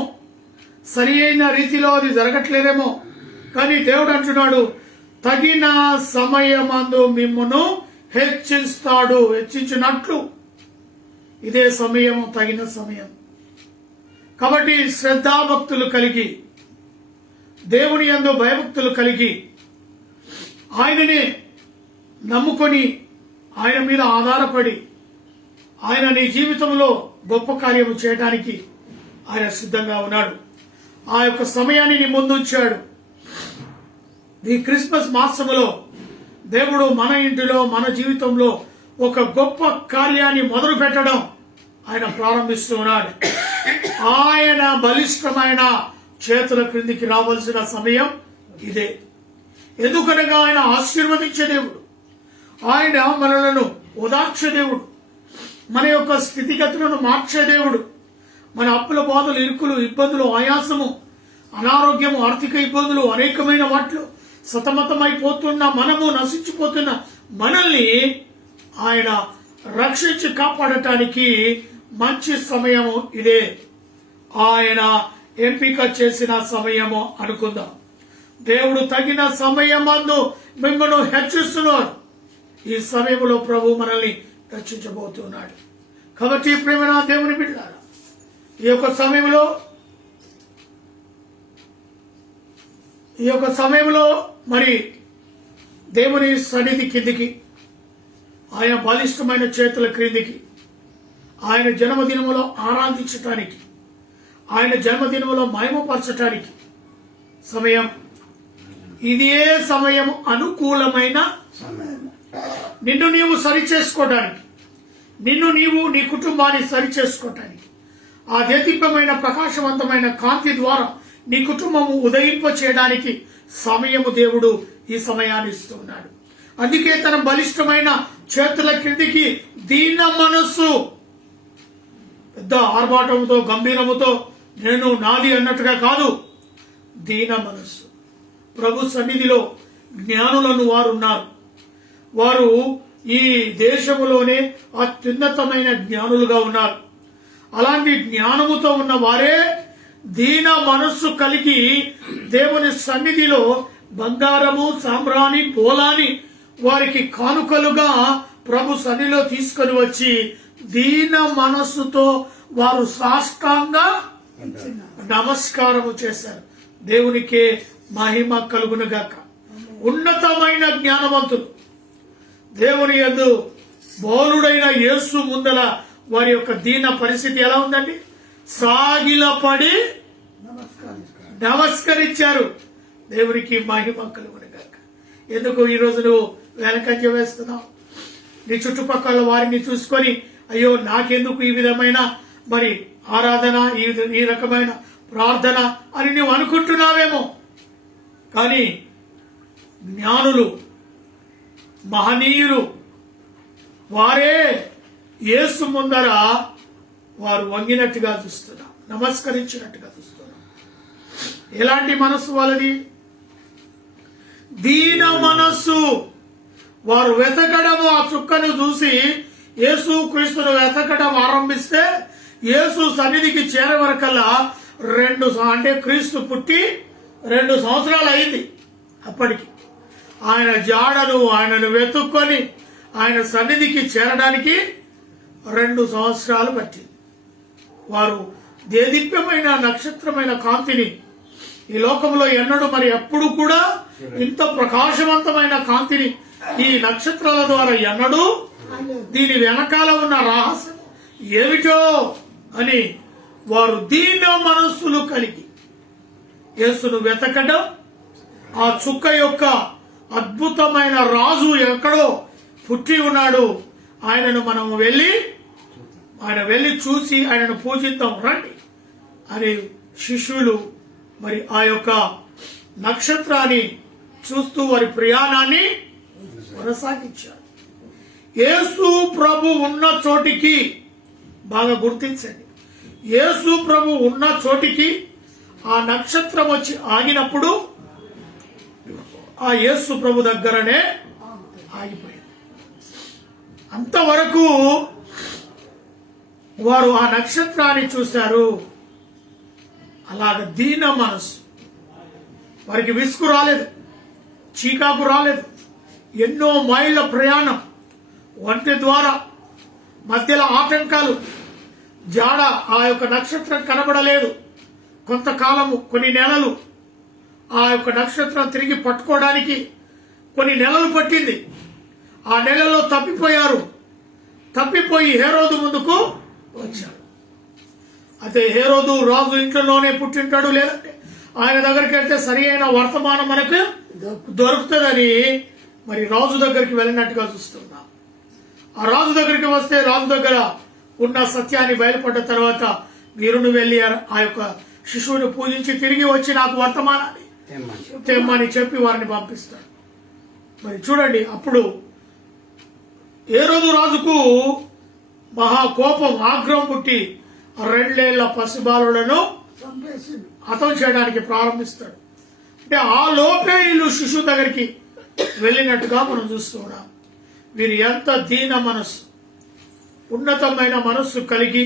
సరి అయిన రీతిలో అది జరగట్లేదేమో, కానీ దేవుడు అంటున్నాడు తగిన సమయమందు మిమ్మును హెచ్చిస్తాడు. హెచ్చించినట్లు ఇదే సమయము, తగిన సమయం. కాబట్టి శ్రద్ధాభక్తులు కలిగి, దేవుని యందు భయభక్తులు కలిగి, ఆయననే నమ్ముకొని, ఆయన మీద ఆధారపడి, ఆయన నీ జీవితంలో గొప్ప కార్యము చేయడానికి ఆయన సిద్ధంగా ఉన్నాడు. ఆ యొక్క సమయాన్ని నీ ముందు ఉంచాడు. ఈ క్రిస్మస్ మాసములో దేవుడు మన ఇంటిలో, మన జీవితంలో ఒక గొప్ప కార్యాన్ని మొదలు పెట్టడం ఆయన ప్రారంభిస్తూ ఉన్నాడు. ఆయన బలిష్టమైన చేతుల క్రిందికి రావాల్సిన సమయం ఇదే. ఎందుకనగా ఆయన ఆశీర్వదించే దేవుడు, ఆయన మనలను ఓదార్చే దేవుడు, మన యొక్క స్థితిగతులను మార్చే దేవుడు. మన అప్పుల బాధలు, ఇరుకులు, ఇబ్బందులు, ఆయాసము, అనారోగ్యము, ఆర్థిక ఇబ్బందులు, అనేకమైన వాటిలో సతమతమైపోతున్న మనము, నశించిపోతున్న మనల్ని ఆయన రక్షించి కాపాడటానికి మంచి సమయము ఇదే. ఆయన ఎంపిక చేసిన సమయము అనుకుందాం. దేవుడు తగిన సమయమందు మిమ్మల్ని హెచ్చిస్తున్నాడు. ఈ సమయంలో ప్రభు మనల్ని రక్షించబోతున్నాడు. కాబట్టి ప్రేమన దేవుని బిడ్డలారా, ఈ యొక్క సమయంలో మరి దేవుని సన్నిధి కిందికి, ఆయన బలిష్టమైన చేతుల క్రిందికి, ఆయన జన్మదినములో ఆరాధించటానికి, ఆయన జన్మదినములో మహిమపరచటానికి సమయం ఇదే. సమయం అనుకూలమైన నిన్ను నీవు సరిచేసుకోవడానికి, నిన్ను నీవు నీ కుటుంబాన్ని సరిచేసుకోవటానికి, ఆ దేదీప్యమైన ప్రకాశవంతమైన కాంతి ద్వారా నీ కుటుంబము ఉదయింప చేయడానికి సమయము దేవుడు ఈ సమయాన్ని ఇస్తున్నాడు. అందుకే తన బలిష్టమైన చేతుల క్రిందికి దీన మనస్సు, పెద్ద ఆర్భాటముతో, గంభీరముతో, నేను నాది అన్నట్టుగా కాదు, దీన మనస్సు. ప్రభు సన్నిధిలో జ్ఞానులను వారు ఉన్నారు. వారు ఈ దేశములోనే అత్యున్నతమైన జ్ఞానులుగా ఉన్నారు. అలాంటి జ్ఞానముతో ఉన్న వారే దీన మనస్సు కలిగి దేవుని సన్నిధిలో బంగారము, సాంబ్రాణి, పోలాని వారికి కానుకలుగా ప్రభు సన్నిధిలో తీసుకొని వచ్చి దీన మనస్సుతో వారు సాష్టాంగా నమస్కారము చేశారు. దేవునికే మహిమ కలుగునుగాక. ఉన్నతమైన జ్ఞానవంతులు, దేవుని యందు బోలుడైన యేసు ముందల వారి యొక్క దీన పరిస్థితి ఎలా ఉందండి? సాగిలపడి నమస్కరించారు. దేవునికి మహిమ కలుగునుగాక. ఎందుకు ఈరోజు నువ్వు వెనకంజ వేస్తున్నావు? నీ చుట్టుపక్కల వారిని చూసుకొని అయ్యో నాకెందుకు ఈ విధమైన మరి ఆరాధన, ఈ రకమైన ప్రార్థన అని నువ్వు అనుకుంటున్నావేమో. కానీ జ్ఞానులు, మహనీయులు వారే యేసు ముందర వారు వంగినట్టుగా చూస్తున్నాం, నమస్కరించినట్టుగా చూస్తున్నాం. ఎలాంటి మనస్సు వాళ్ళది? దీన మనస్సు. వారు వెతకడం, ఆ చుక్కను చూసి యేసు క్రీస్తును వెతకడం ఆరంభిస్తే యేసు సన్నిధికి చేరే వరకల్లా అంటే క్రీస్తు పుట్టి 2 సంవత్సరాలు అయింది. అప్పటికి ఆయన జాడను, ఆయనను వెతుక్కొని ఆయన సన్నిధికి చేరడానికి 2 సంవత్సరాలు పట్టింది. వారు దేదీప్యమైన నక్షత్రమైన కాంతిని ఈ లోకంలో ఎన్నడూ మరి ఎప్పుడు కూడా ఇంత ప్రకాశవంతమైన కాంతిని ఈ నక్షత్రాల ద్వారా ఎన్నడూ, దీని వెనకాల ఉన్న రహస్యం ఏమిటో అని వారు దీన మనస్సులు కలిగి యేసును వెతకడం, ఆ చుక్క యొక్క అద్భుతమైన రాజు ఎక్కడో పుట్టి ఉన్నాడు, ఆయనను మనము వెళ్ళి ఆయన వెళ్ళి చూసి ఆయనను పూజిద్దాం రండి అని శిష్యులు మరి ఆ యొక్క నక్షత్రాన్ని చూస్తూ వారి ప్రయాణాన్ని కొనసాగించారు. యేసు ప్రభు ఉన్న చోటికి, బాగా గుర్తించండి, యేసు ప్రభు ఉన్న చోటికి ఆ నక్షత్రం వచ్చి ఆగినప్పుడు ఆ యేసు ప్రభు దగ్గరనే ఆగిపోయింది. అంతవరకు వారు ఆ నక్షత్రాన్ని చూశారు. అలాగ దీన మనసు, వారికి విసుగు రాలేదు, చీకాకు రాలేదు. ఎన్నో మైళ్ళ ప్రయాణం, ఒంటి ద్వారా మధ్యలో ఆటంకాలు, జాడ ఆ యొక్క నక్షత్రం కనబడలేదు. కొంతకాలము, కొన్ని నెలలు ఆ యొక్క నక్షత్రం తిరిగి పట్టుకోవడానికి కొన్ని నెలలు పట్టింది. ఆ నెలలో తప్పిపోయారు. తప్పిపోయి హేరోదు ముందుకు వచ్చారు. అయితే హేరోదు రాజు ఇంట్లోనే పుట్టింటాడు, లేదంటే ఆయన దగ్గరికి వెళ్తే సరి అయిన వర్తమానం మనకు దొరుకుతుందని మరి రాజు దగ్గరికి వెళ్ళినట్టుగా చూస్తున్నాం. ఆ రాజు దగ్గరికి వస్తే రాజు దగ్గర ఉన్న సత్యాన్ని బయలుపడ్డ తర్వాత వీరును వెళ్లి ఆ యొక్క శిశువుని పూజించి తిరిగి వచ్చి నాకు వర్తమానాన్ని తెమ్మని చెప్పి వారిని పంపిస్తాడు. మరి చూడండి, అప్పుడు హేరోదు రాజుకు మహా కోపం, ఆగ్రహం పుట్టి 2 ఏళ్ల పసిబాలులను హతం చేయడానికి ప్రారంభిస్తాడు. అంటే ఆ లోపే వీళ్ళు శిశువు దగ్గరికి వెళ్ళినట్టుగా మనం చూస్తున్నాం. వీరు ఎంత దీన మనస్సు, ఉన్నతమైన మనస్సు కలిగి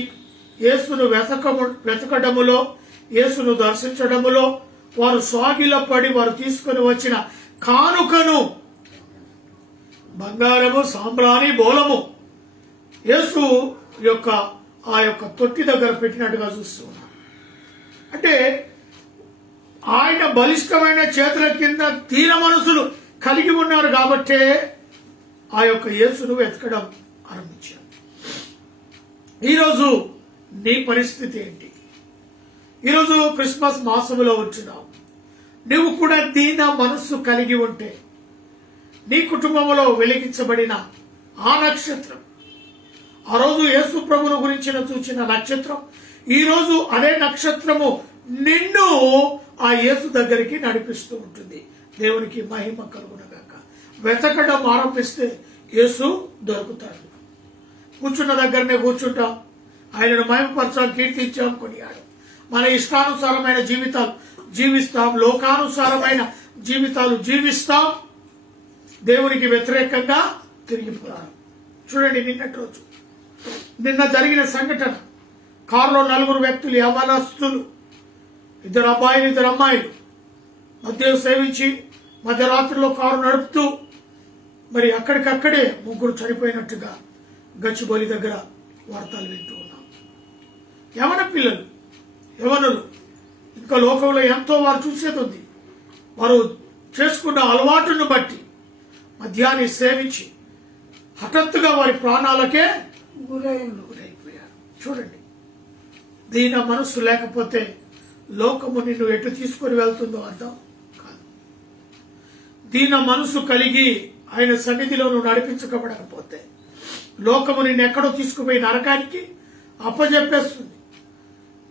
యేసును వెతకడములో, యేసును దర్శించడములో వారు సాగిలపడి వారు తీసుకుని వచ్చిన కానుకను, బంగారము, సాంబ్రాణి, బోలము యేసు యొక్క ఆ యొక్క తొట్టి దగ్గర పెట్టినట్టుగా చూస్తున్నాం. అంటే ఆయన బలిష్టమైన చేతుల కింద దీన మనసులు కలిగి ఉన్నారు కాబట్టే ఆ యొక్క యేసును వెతకడం ఆరంభించారు. ఈరోజు నీ పరిస్థితి ఏంటి? ఈరోజు క్రిస్మస్ మాసంలో ఉంటున్నావు. నువ్వు కూడా దీన మనస్సు కలిగి ఉంటే నీ కుటుంబంలో వెలిగించబడిన ఆ నక్షత్రం, ఆ రోజు యేసు ప్రభును గురించిన చూచిన నక్షత్రం, ఈ రోజు అదే నక్షత్రము నిన్ను ఆ యేసు దగ్గరికి నడిపిస్తూ ఉంటుంది. దేవునికి మహిమ కలుగునగాక. వెతకడం ఆరంభిస్తే యేసు దొరుకుతాడు. కూర్చున్న దగ్గరనే కూర్చుంటాం, ఆయనను మహిమపరచాం, కీర్తించాం, కొనియాడు. మన ఇష్టానుసారమైన జీవితాలు జీవిస్తాం, లోకానుసారమైన జీవితాలు జీవిస్తాం, దేవునికి వ్యతిరేకంగా తిరిగిపోతాం. చూడండి, నిన్నటి రోజు నిన్న జరిగిన సంఘటన. కారులో 4 వ్యక్తులు, యవ్వనస్తులు, 2 అబ్బాయిలు 2 అమ్మాయిలు మద్యం సేవించి మధ్యరాత్రిలో కారు నడుపుతూ మరి అక్కడికక్కడే 3 చనిపోయినట్టుగా గచ్చిబౌలి దగ్గర వార్తలు వింటూ ఉన్నాం. యవన పిల్లలు, యవనులు ఇంకా లోకంలో ఎంతో వారు చూసేది ఉంది. వారు చేసుకున్న అలవాటును బట్టి మద్యాన్ని సేవించి హఠాత్తుగా వారి ప్రాణాలకే గురైపోయారు. చూడండి, దీన మనస్సు లేకపోతే లోకము నిన్ను ఎటు తీసుకొని వెళ్తుందో అర్థం కాదు. దీన మనస్సు కలిగి ఆయన సన్నిధిలో నువ్వు నడిపించకపోతే లోకము నిన్ను ఎక్కడో తీసుకుపోయి నరకానికి అప్పజెప్పేస్తుంది.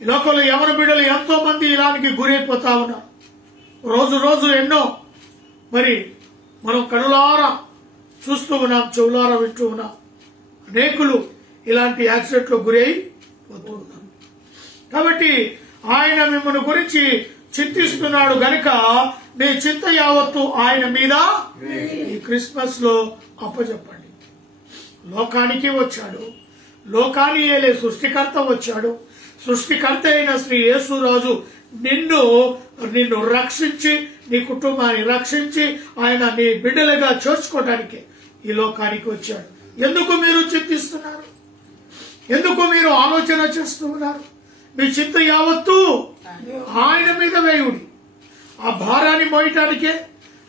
ఈ లోకంలో యవన బిడ్డలు ఎంతో మంది ఇలానికి గురైపోతా ఉన్నారు. రోజు రోజు ఎన్నో మరి మనం కనులారా చూస్తూ ఉన్నాం, చెవులారా వింటూ ఉన్నాం. అనేకులు ఇలాంటి యాక్సిడెంట్లో గురై పోతూ ఉన్నాం. కాబట్టి ఆయన మిమ్మల్ని గురించి చింతిస్తున్నాడు గనుక మీ చింత యావత్తు ఆయన మీద ఈ క్రిస్మస్ లో అప్పచెప్పండి. లోకానికి వచ్చాడు, లోకాన్ని ఏలే సృష్టికర్త వచ్చాడు. సృష్టికర్త అయిన శ్రీ యేసురాజు నిన్ను రక్షించి, నీ కుటుంబాన్ని రక్షించి ఆయన నీ బిడ్డలుగా చేర్చుకోవడానికి ఈ లోకానికి వచ్చాడు. ఎందుకు మీరు చింతిస్తున్నారు? ఎందుకు మీరు ఆలోచన చేస్తూ ఉన్నారు? మీ చింత యావత్తు ఆయన మీద వేయుడి. ఆ భారాన్ని మోయటానికే,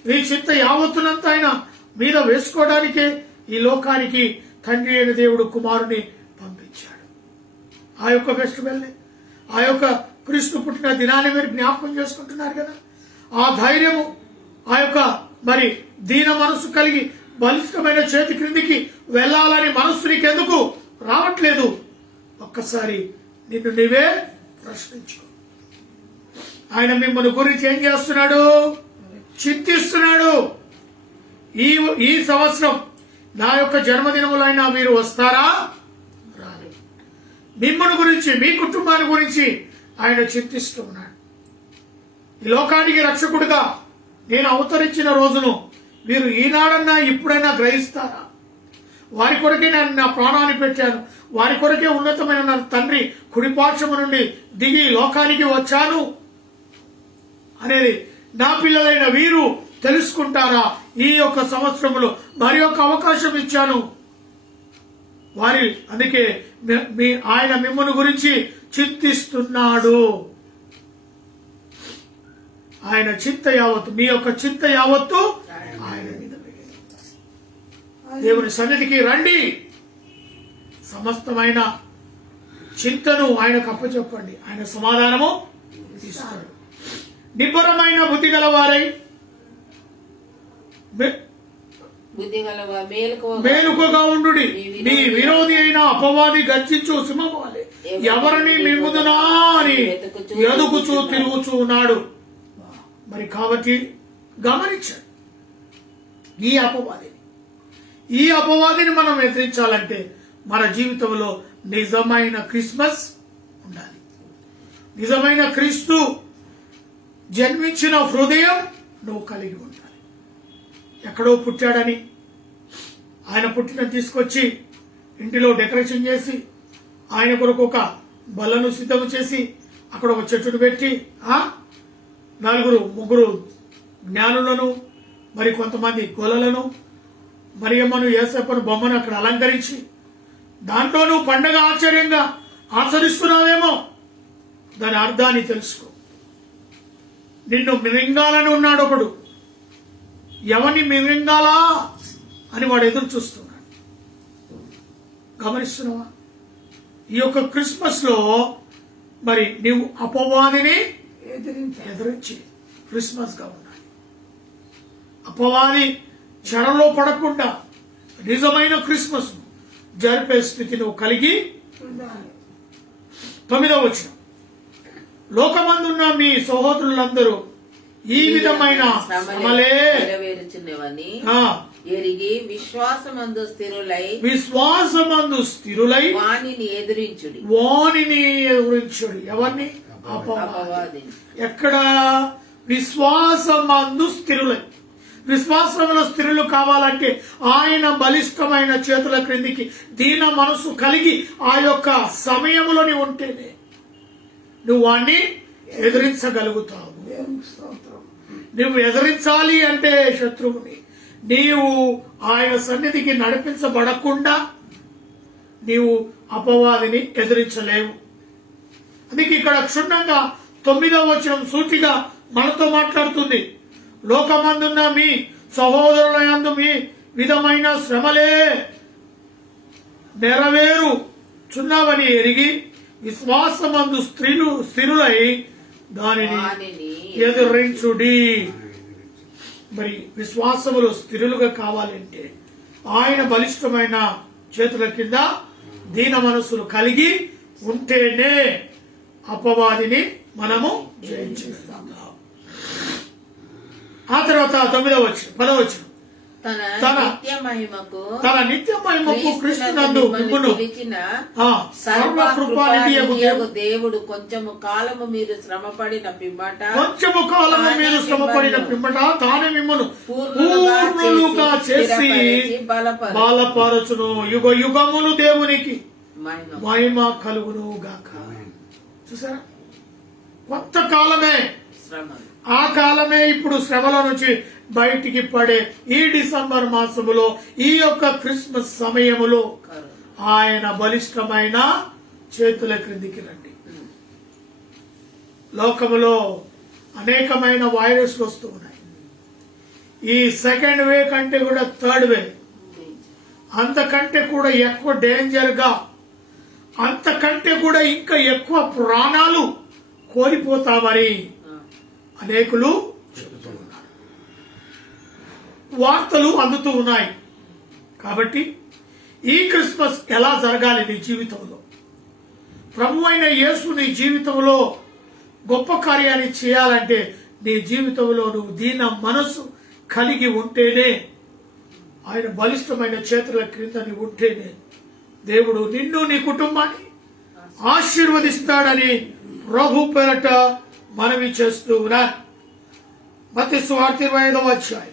మీ చింత యావత్తునంతా ఆయన మీద వేసుకోవడానికే ఈ లోకానికి తండ్రి అయిన దేవుడు కుమారుని పంపించాడు. ఆ యొక్క ఫెస్టివల్ని, ఆ యొక్క క్రీస్తు పుట్టిన దినాన్ని మీరు జ్ఞాపకం చేసుకుంటున్నారు కదా. ఆ ధైర్యము, ఆ యొక్క మరి దీన మనస్సు కలిగి బలిష్టమైన చేతి క్రిందికి వెళ్లాలని మనస్సు నీకెందుకు రావట్లేదు? ఒక్కసారి నిన్ను నీవే ప్రశ్నించుకో. ఆయన మిమ్మల్ని గురించి ఏం చేస్తున్నాడు? చింతిస్తున్నాడు. ఈ సంవత్సరం నా యొక్క జన్మదినములైనా మీరు వస్తారా? రారు. మిమ్మల్ని గురించి, మీ కుటుంబాన్ని గురించి ఆయన చింతిస్తున్నాడు. ఈ లోకానికి రక్షకుడిగా నేను అవతరించిన రోజును మీరు ఈనాడన్నా ఇప్పుడైనా గ్రహిస్తారా? వారి కొరకే నేను నా ప్రాణాన్ని పెట్టాను, వారి కొరకే ఉన్నతమైన నా తండ్రి కుడిపార్శ్వము నుండి దిగి లోకానికి వచ్చాను అనేది నా పిల్లలైన వీరు తెలుసుకుంటారా? ఈ యొక్క సంవత్సరంలో మరి యొక్క అవకాశం ఇచ్చాను వారి. అందుకే ఆయన మిమ్మల్ని గురించి చింతిస్తున్నాడు. ఆయన చింత యావత్తు, మీ యొక్క చింత యావత్తు ఆయన మీద వేయండి. దేవుని సన్నిధికి రండి, సమస్తమైన చింతను ఆయనకు అప్పచెప్పండి, ఆయన సమాధానము ఇస్తాడు. నిబ్బరమైన బుద్ధి గలవారై మేలుకగా ఉండుడి. మీ విరోధి అయిన అపవాది గర్జించు సింహము వలె ఎవరిని మింగుదునా అని ఎదుగుచూ తిరుగుచూ ఉన్నాడు. మరి కాబట్టి గమనించండి, ఈ అపవాదిని మనం ఎదిరించాలంటే మన జీవితంలో నిజమైన క్రిస్మస్ ఉండాలి. నిజమైన క్రీస్తు జన్మించిన హృదయం నువ్వు కలిగి ఉండాలి. ఎక్కడో పుట్టాడని ఆయన పుట్టిన తీసుకొచ్చి ఇంటిలో డెకరేషన్ చేసి ఆయన కొరకు ఒక బల్లను సిద్ధం చేసి అక్కడ ఒక చెట్టును పెట్టి ముగ్గురు జ్ఞానులను, మరి కొంతమంది గొల్లలను, మరియమ్మను, యేసప్పను బొమ్మను అక్కడ అలంకరించి దాంట్లో నువ్వు పండగ ఆశ్చర్యంగా ఆచరిస్తున్నావేమో, దాని అర్థాన్ని తెలుసుకో. నిన్ను మిరింగాలని ఉన్నాడు ఒకడు, ఎవరిని మిరింగాలా అని వాడు ఎదురు చూస్తున్నాడు. గమనిస్తున్నావా? ఈ యొక్క క్రిస్మస్ లో మరి నీవు అపవాదిని ఎదిరించి క్రిస్మస్ గా ఉండాలి. అపవాది చెరలో పడకుండా నిజమైన క్రిస్మస్ జరిపే స్థితి నువ్వు కలిగి ఉండాలి. 9వ వచనం, లోకమందున్న మీ సహోదరులందరూ ఈ విధమైన శ్రమలే నెరవేర్చున్నవని ఎరిగి విశ్వాసమందు స్థిరులై వానిని ఎదిరించుడి. ఎవరిని? అపవాదిని. ఎక్కడ? విశ్వాసమందు స్థిరులై. విశ్వాసంలో స్థిరులు కావాలంటే ఆయన బలిష్టమైన చేతుల క్రిందికి దీన మనసు కలిగి ఆ యొక్క సమయంలోని ఉంటేనే నువ్వు వాణ్ణి ఎదిరించగలుగుతావు. నువ్వు ఎదిరించాలి అంటే శత్రువుని నీవు ఆయన సన్నిధికి నడిపించబడకుండా నీవు అపవాదిని ఎదిరించలేవు. అందుకే ఇక్కడ క్షుణ్ణంగా 9వ వచనం సూటిగా మనతో మాట్లాడుతుంది. లోకమందున్న మీ సహోదరులందు మీ విధమైన శ్రమలే నెరవేరుచున్నావని ఎరిగి విశ్వాసమందు స్థిరులై దానిని ఎదిరించుడి. మరి విశ్వాసములో స్థిరులుగా కావాలంటే ఆయన బలిష్టమైన చేతుల కింద దీన మనసులు కలిగి ఉంటేనే అపవాదిని మనము జయించేస్తాం. ఆ తర్వాత 10వ వచనం, తన నిత్య మహిమకు క్రీస్తునందు మిమ్మును సర్వకృపానిధియగు దేవుడు కొంచెము కాలము మీరు శ్రమపడిన పిమ్మట తానే మిమ్మును పూర్ణులుగా చేసి బలపరచును. యుగ యుగములు దేవునికి మహిమ కలుగును గాక. చూసారా? కొత్త కాలమే, ఆ కాలమే ఇప్పుడు శ్రమల నుంచి బయటికి పడే ఈ డిసెంబర్ మాసములో ఈ యొక్క క్రిస్మస్ సమయములో ఆయన బలిష్టమైన చేతుల క్రిందికి రండి. లోకములో అనేకమైన వైరస్లు వస్తూ ఉన్నాయి. ఈ సెకండ్ వే కంటే కూడా థర్డ్ వే అంతకంటే కూడా ఎక్కువ డేంజర్ గా, అంతకంటే కూడా ఇంకా ఎక్కువ ప్రాణాలు కోల్పోతామని అనేకులు చెబుతూ ఉన్నారు. వార్తలు అందుతూ ఉన్నాయి. కాబట్టి ఈ క్రిస్మస్ ఎలా జరగాలి నీ జీవితంలో? ప్రభు అయిన యేసు నీ జీవితంలో గొప్ప కార్యాన్ని చేయాలంటే నీ జీవితంలో నువ్వు దీన మనసు కలిగి ఉంటేనే, ఆయన బలిష్టమైన చేతుల క్రింద నీ ఉంటేనే దేవుడు నిన్ను నీ కుటుంబాన్ని ఆశీర్వదిస్తాడని ప్రభు పేరట మనవి చేస్తూ ఉన్నారు. మత్తయి సువార్త 25వ అధ్యాయం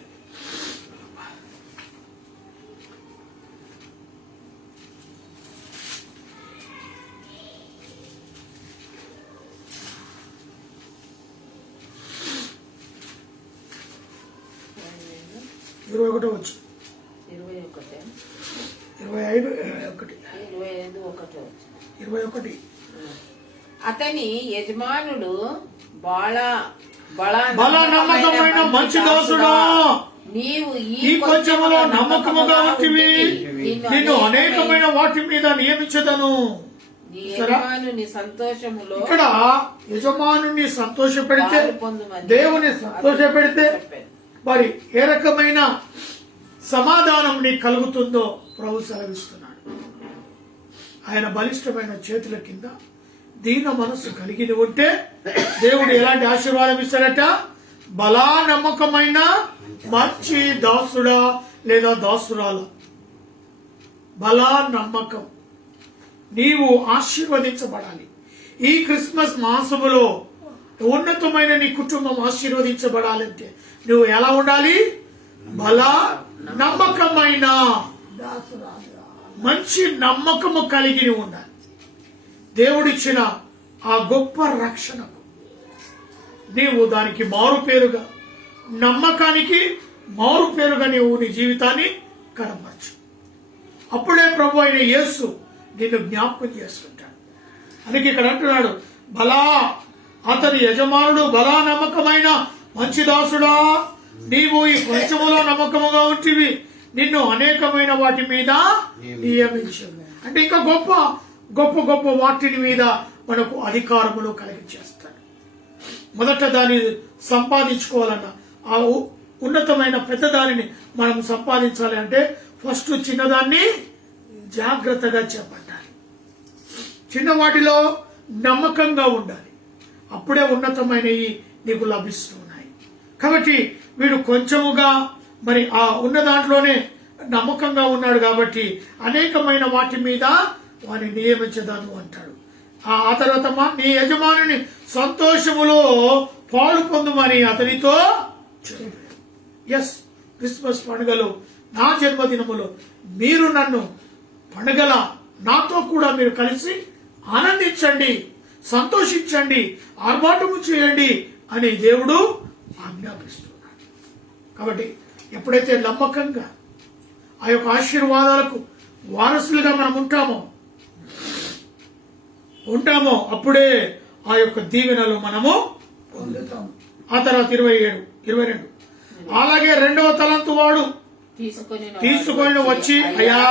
21వ వచనం, 21. అతని యజమానుడు బల నమ్మకమైన మంచి దాసుడా, నీవు ఈ కొంచెములో నమ్మకముగా ఉంటివి, నిన్ను అనేకమైన వాటి మీద నియమించదను. యజమానుని సంతోషములో, ఇక్కడ యజమానుని సంతోషపెడితే, దేవుని సంతోషపెడితే మరి ఏ రకమైన సమాధానం నీకు కలుగుతుందో ప్రభు సెలవిస్తున్నాడు. ఆయన బలిష్టమైన చేతుల కింద దీన మనస్సు కలిగి ఉంటే దేవుడు ఎలాంటి ఆశీర్వాదం ఇస్తాడట? బలా నమ్మకమైన మంచి దాసుడా లేదా దాసురాల, బలా నమ్మకం. నీవు ఆశీర్వదించబడాలి. ఈ క్రిస్మస్ మాసములో ఉన్నతమైన నీ కుటుంబం ఆశీర్వదించబడాలంటే నువ్వు ఎలా ఉండాలి? బలా నమ్మకమైన మంచి నమ్మకము కలిగి ఉండాలి. దేవుడిచ్చిన ఆ గొప్ప రక్షణకు నీవు దానికి మారు పేరుగా, నమ్మకానికి మారు పేరుగా నీవు నీ జీవితాన్ని కనపరచు. అప్పుడే ప్రభు అయిన యేసు నిన్ను జ్ఞాపకం చేసుకుంటాడు. అందుకే ఇక్కడ అంటున్నాడు, బలా అతని యజమానుడు బలా నమ్మకమైన మంచి దాసుడా, నీవు ఈ కొంచెములో నమ్మకముగా ఉంటివి, నిన్ను అనేకమైన వాటి మీద నియమించు. అంటే ఇంకా గొప్ప గొప్ప గొప్ప వాటిని మీద మనకు అధికారములు కలిగించేస్తాడు. మొదట దాన్ని సంపాదించుకోవాలన్న ఆ ఉన్నతమైన పెద్ద దానిని మనం సంపాదించాలి అంటే ఫస్ట్ చిన్నదాన్ని జాగ్రత్తగా చేపట్టాలి. చిన్న వాటిలో నమ్మకంగా ఉండాలి. అప్పుడే ఉన్నతమైనవి నీకు లభిస్తున్నాయి. కాబట్టి వీడు కొంచెముగా మరి ఆ ఉన్న దాంట్లోనే నమ్మకంగా ఉన్నాడు కాబట్టి అనేకమైన వాటి మీద వారిని నియమించదాను అంటాడు. ఆ తర్వాత నీ యజమానుని సంతోషములో పాలు పొందుమని అతనితో చెప్పాడు. ఎస్, క్రిస్మస్ పండుగలో నా జన్మదినములో మీరు నన్ను పండుగల నాతో కూడా మీరు కలిసి ఆనందించండి, సంతోషించండి, ఆర్భాటము చేయండి అని దేవుడు ఆజ్ఞాపిస్తున్నాడు. కాబట్టి ఎప్పుడైతే నమ్మకంగా ఆ యొక్క ఆశీర్వాదాలకు వారసులుగా మనం ఉంటామో అప్పుడే ఆ యొక్క దీవెనలు మనము పొందుతాము. ఆ తర్వాత 22 అలాగే రెండవ తలంతు వాడు తీసుకొని వచ్చి, అయ్యా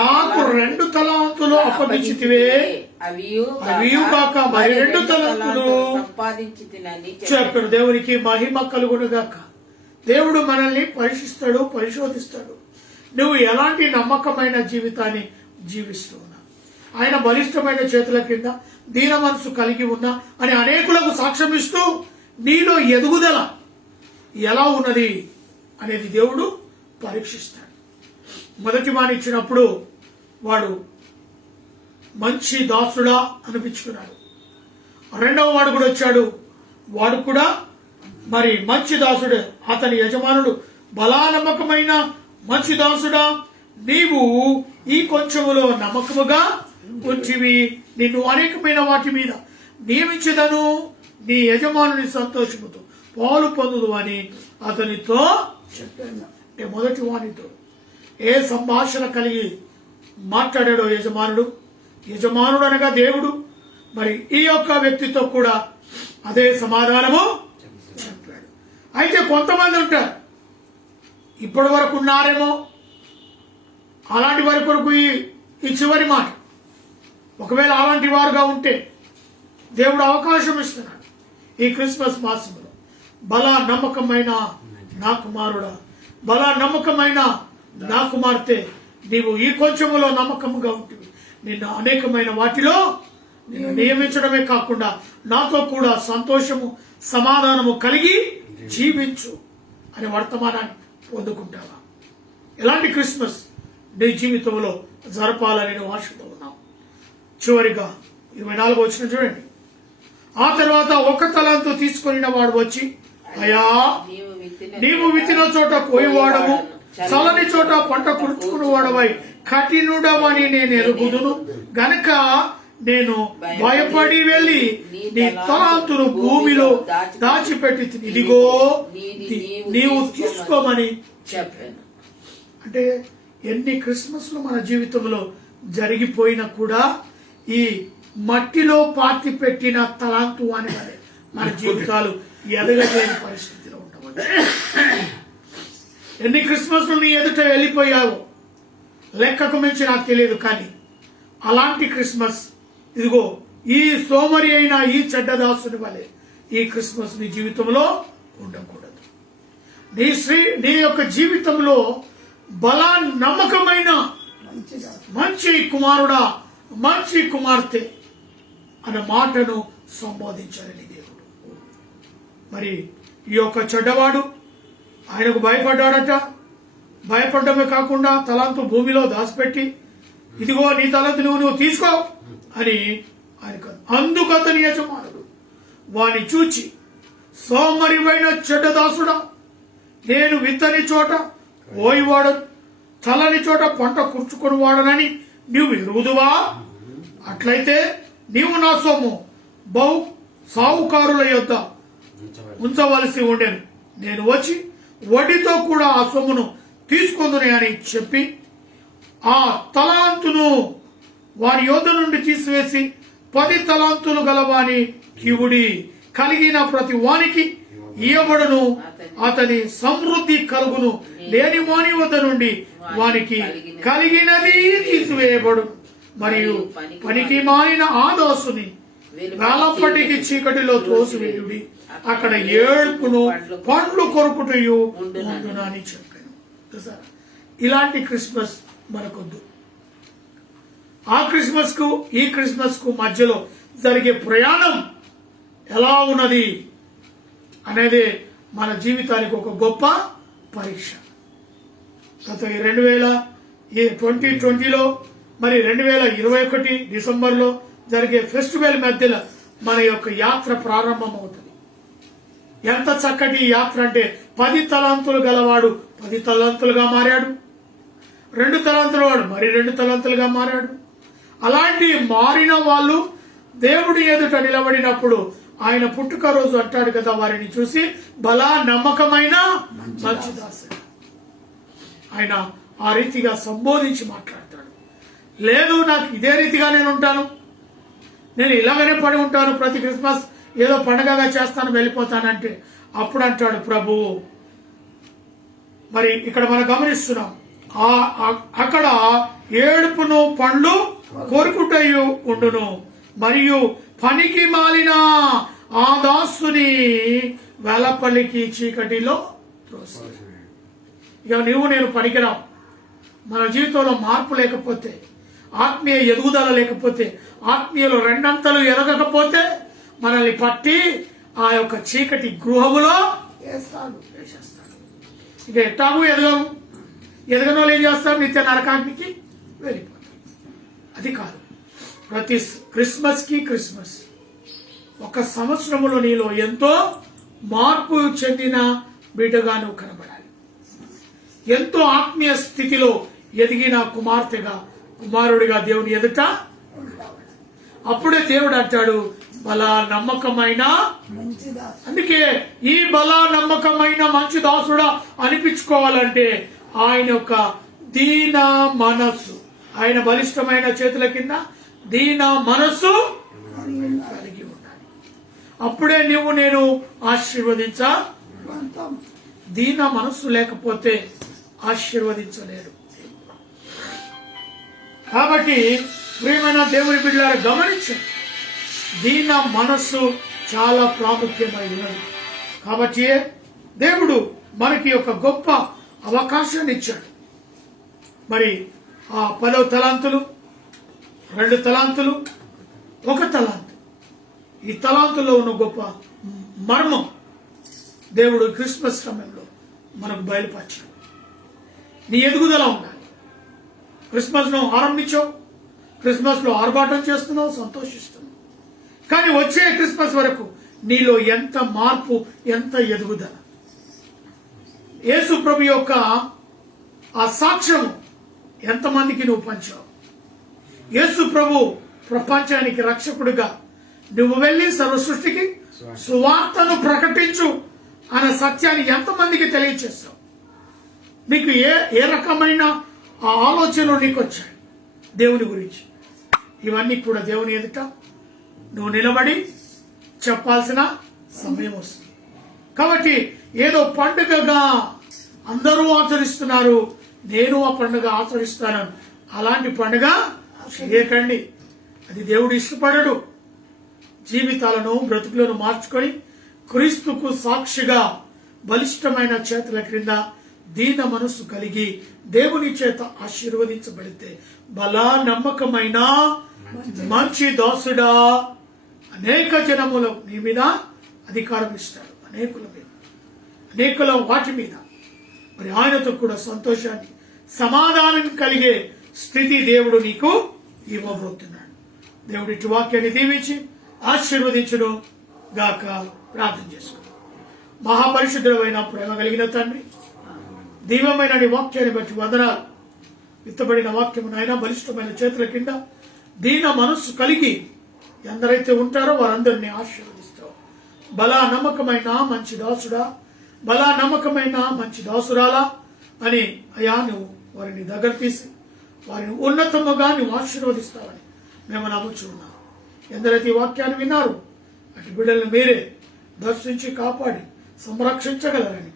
నాకు 2 తలాంతులు అప్పగించితివే, అవియు కాక మరి 2 తలాంతులు చెప్పాడు. దేవునికి మహిమ కలుగునుగాక. దేవుడు మనల్ని పరీక్షిస్తాడు, పరిశోధిస్తాడు. నువ్వు ఎలాంటి నమ్మకమైన జీవితాన్ని జీవిస్తూ ఉన్నావు, ఆయన బలిష్టమైన చేతుల కింద దీన మనసు కలిగి ఉన్నా అని అనేకులకు సాక్ష్యం ఇస్తూ నీలో ఎదుగుదల ఎలా ఉన్నది అనేది దేవుడు పరీక్షిస్తాడు. మొదటి వాణి ఇచ్చినప్పుడు వాడు మంచి దాసుడా అనిపించుకున్నాడు. రెండవ వాడు కూడా వచ్చాడు, వాడు కూడా మరి మంచి దాసుడు. అతని యజమానుడు బలా నమ్మకమైన మంచి దాసుడా, నీవు ఈ కొంచెములో నమ్మకముగా ఉంచివి, నిన్ను అనేకమైన వాటి మీద నియమించదను, నీ యజమానుని సంతోషముతో పాలు పొందుదు అని అతనితో చెప్పాను. అంటే మొదటి వానితో ఏ సంభాషణ కలిగి మాట్లాడాడో యజమానుడు అనగా దేవుడు, మరి ఈ యొక్క వ్యక్తితో కూడా అదే సమాధానము చెప్పాడు. అయితే కొంతమంది ఉంటారు, ఇప్పటి వరకు ఉన్నారేమో, అలాంటి వారి కొరకు ఈ చివరి మాట. ఒకవేళ అలాంటి వారుగా ఉంటే దేవుడు అవకాశం ఇస్తున్నాడు. ఈ క్రిస్మస్ మాసంలో బలా నమ్మకమైన నా కుమారుడా, బలా నమ్మకమైన నా కుమార్తె, నీవు ఈ కొంచెములో నమ్మకముగా ఉంటుంది, నిన్ను అనేకమైన వాటిలో నిన్ను నియమించడమే కాకుండా నాతో కూడా సంతోషము సమాధానము కలిగి జీవించు అనే వర్తమానాన్ని పొందుకుంటావా? ఎలాంటి క్రిస్మస్ నీ జీవితంలో జరపాలని నువ్వు ఆశతో ఉన్నావు? చివరిగా 24 వచ్చిన చూడండి. ఆ తర్వాత ఒక తలాంతు తీసుకొనిన వాడు వచ్చి, అయ్యా, నీవు విత్తిన చోట కోయివాడము, చల్లని చోట పంట కురుచుకుని వాడవై కఠినుడవని నేను ఎరుగుదును గనక నేను భయపడి వెళ్లి నీ తలాంతును భూమిలో దాచిపెట్టి ఇదిగో నీవు తీసుకోమని చెప్పాను. అంటే ఎన్ని క్రిస్మస్లు మన జీవితంలో జరిగిపోయినా కూడా ఈ మట్టిలో పాతి పెట్టిన తలాంతు అని మన జీవితాలు ఎదగలేని పరిస్థితిలో ఉండవచ్చు. ఎన్ని క్రిస్మస్లు నీ ఎదుట వెళ్ళిపోయావో లెక్కకు మించి నాకు తెలియదు. కానీ అలాంటి క్రిస్మస్ ఇదిగో ఈ సోమరి అయిన ఈ చెడ్డదాసుని వలె ఈ క్రిస్మస్ నీ జీవితంలో ఉండకూడదు. నీ యొక్క జీవితంలో బలా నమ్మకమైన మంచి కుమారుడా, మంచి కుమార్తె అనే మాటను సంబోధించాలని దేవుడు. మరి ఈ యొక్క చెడ్డవాడు ఆయనకు భయపడ్డాడట. భయపడమే కాకుండా తలాంతు భూమిలో దాచిపెట్టి ఇదిగో నీ తలాంతు నువ్వు తీసుకో అని ఆయన అందుకు అతని యజమానుడు వాని చూచి, సోమరివైన చెడ్డదాసుడా, నేను విత్తని చోట ఓయివాడు, చల్లని చోట పంట కూర్చుకొని వాడనని నీవు ఎరుగుదువా? అట్లయితే నీవు నా సొమ్ము బహు సావుకారుల యొద్ద ఉంచవలసి ఉండేను. నేను వచ్చి వడ్డీతో కూడా ఆ సొమ్మును తీసుకుందునే అని చెప్పి ఆ తలాంతును వారి యొద్ద నుండి తీసివేసి 10 తలాంతులు గలవాని ఇవుడి కలిగిన ప్రతి వానికి ఇయ్యబడును, అతని సమృద్ధి కలుగును. లేని వాని వద్ద నుండి వానికి కలిగినది తీసివేయబడు. మరియు పనికి మారిన ఆ దాసుని వేలప్పటికి చీకటిలో త్రోసివేయుడి, అక్కడ ఏడుపును పండ్లు కొరుకుటయు ఉండునని చెప్పాను. ఇలాంటి క్రిస్మస్ మనకొద్దు. ఆ క్రిస్మస్ కు ఈ క్రిస్మస్ కు మధ్యలో జరిగే ప్రయాణం ఎలా ఉన్నది అనేది మన జీవితానికి ఒక గొప్ప పరీక్ష. గత 2020లో మరి 2021 డిసెంబర్లో జరిగే ఫెస్టివల్ మధ్యలో మన యొక్క యాత్ర ప్రారంభమవుతుంది. ఎంత చక్కటి యాత్ర అంటే 10 తలాంతులు గలవాడు 10 తలాంతులుగా మారాడు, 2 తలాంతుల వాడు మరి 2 తలాంతులుగా మారాడు. అలాంటి మారిన వాళ్ళు దేవుడి ఎదుట నిలబడినప్పుడు ఆయన పుట్టుక రోజు అంటాడు కదా, వారిని చూసి బలా నమ్మకమైన మంచి దాసుడు. ఆయన ఆ రీతిగా సంబోధించి మాట్లాడతాడు. లేదు, నాకు ఇదే రీతిగా నేను ఉంటాను, నేను ఇలాగనే పడి ఉంటాను, ప్రతి క్రిస్మస్ ఏదో పండగగా చేస్తాను వెళ్ళిపోతానంటే అప్పుడు అంటాడు ప్రభువు. మరి ఇక్కడ మనం గమనిస్తున్నాం, అక్కడ ఏడుపును పండ్లు కోరుకుంటూ ఉండును, మరియు పనికి మాలిన ఆ దాసుని వెలపల్లికి చీకటిలో త్రోసి. ఇక నువ్వు నేను పనికిరాం. మన జీవితంలో మార్పు లేకపోతే, ఆత్మీయ ఎదుగుదల లేకపోతే, ఆత్మీయులు రెండంతలు ఎదగకపోతే మనల్ని పట్టి ఆ యొక్క చీకటి గృహములో వేసేస్తాడు. ఇక ఎట్టాగు ఎదగని వాళ్ళు ఏం చేస్తారు? నిత్య నరకానికి వెళ్ళిపోతారు. అది కాదు. ప్రతి క్రిస్మస్ ఒక సంవత్సరములో నీలో ఎంతో మార్పు చెందిన బిడ్డగా నువ్వు కనబడాలి. ఎంతో ఆత్మీయ స్థితిలో ఎదిగిన కుమార్తెగా కుమారుడిగా దేవుని ఎదుట. అప్పుడే దేవుడు అంటాడు బలా నమ్మకమైన. అందుకే ఈ బలా నమ్మకమైన మంచి దాసుడా అనిపించుకోవాలంటే ఆయన యొక్క దీన మనస్సు, ఆయన బలిష్టమైన చేతుల కింద దీన మనస్సు కలిగి ఉండాలి. అప్పుడే నువ్వు నేను ఆశీర్వదించా. దీన మనస్సు లేకపోతే ఆశీర్వదించలేడు. కాబట్టి ప్రియమైన దేవుని బిడ్డలారా గమనించండి, దీన మనస్సు చాలా ప్రాముఖ్యమైనది. కాబట్టి దేవుడు మనకి ఒక గొప్ప అవకాశాన్ని ఇచ్చాడు. మరి ఆ 10 తలాంతులు 2 తలాంతులు, 1 తలాంతు. ఈ తలాంతుల్లో ఉన్న గొప్ప మర్మం దేవుడు క్రిస్మస్ సమయంలో మనకు బయలుపరిచాడు. నీ ఎదుగుదల ఉండాలి. క్రిస్మస్ ను ఆరంభించావు, క్రిస్మస్ లో ఆర్భాటం చేస్తున్నావు, సంతోషిస్తున్నావు. కానీ వచ్చే క్రిస్మస్ వరకు నీలో ఎంత మార్పు, ఎంత ఎదుగుదల. యేసు ప్రభు యొక్క ఆ సాక్ష్యము ఎంతమందికి నువ్వు పంచావు? యేసు ప్రభు ప్రపంచానికి రక్షకుడిగా నువ్వు వెళ్ళి సర్వ సృష్టికి సువార్తను ప్రకటించు అనే సత్యాన్ని ఎంతమందికి తెలియచేస్తావు? నీకు ఏ రకమైన ఆ ఆలోచనలు నీకు వచ్చాయి దేవుని గురించి? ఇవన్నీ కూడా దేవుని ఎదుట నువ్వు నిలబడి చెప్పాల్సిన సమయం వస్తుంది. కాబట్టి ఏదో పండుగగా అందరూ ఆచరిస్తున్నారు, నేను ఆ పండుగ ఆచరిస్తాను, అలాంటి పండుగ చేయకండి. అది దేవుడు ఇష్టపడడు. జీవితాలను, బ్రతుకులను మార్చుకొని క్రీస్తుకు సాక్షిగా బలిష్టమైన చేతుల క్రింద దీన మనస్సు కలిగి దేవుని చేత ఆశీర్వదించబడితే బలా నమ్మకమైన మంచి దాసుడా, అనేక జనములు నీ మీద అధికారం ఇస్తాడు, అనేకుల వాటి మీద. మరి ఆయనతో కూడా సంతోషాన్ని, సమాధానం కలిగే స్థితి దేవుడు నీకు ఇవ్వబోతున్నాడు. దేవుడి ఇటు వాక్యాన్ని దీవించి ఆశీర్వదించును గాక. ప్రార్థన చేసుకుని. మహాపరిశుద్ధుడైన ప్రేమ కలిగిన తండ్రి, దీవమైన నీ వాక్యాన్ని బట్టి వందనాలు. విత్తబడిన వాక్యము నాయన బలిష్టమైన చేతుల కింద దీన మనస్సు కలిగి ఎందరైతే ఉంటారో వారందరినీ ఆశీర్వదిస్తావు. బలా నమ్మకమైన మంచి దాసుడా, బలా నమ్మకమైన మంచి దాసురాలా అని అయా నువ్వు వారిని దగ్గర తీసి వారిని ఉన్నతముగా నువ్వు ఆశీర్వదిస్తావని మేము నమ్ముచున్నాం. ఎందరైతే ఈ వాక్యాన్ని విన్నారు అటు బిడ్డలను మీరే దర్శించి కాపాడి సంరక్షించగలరని,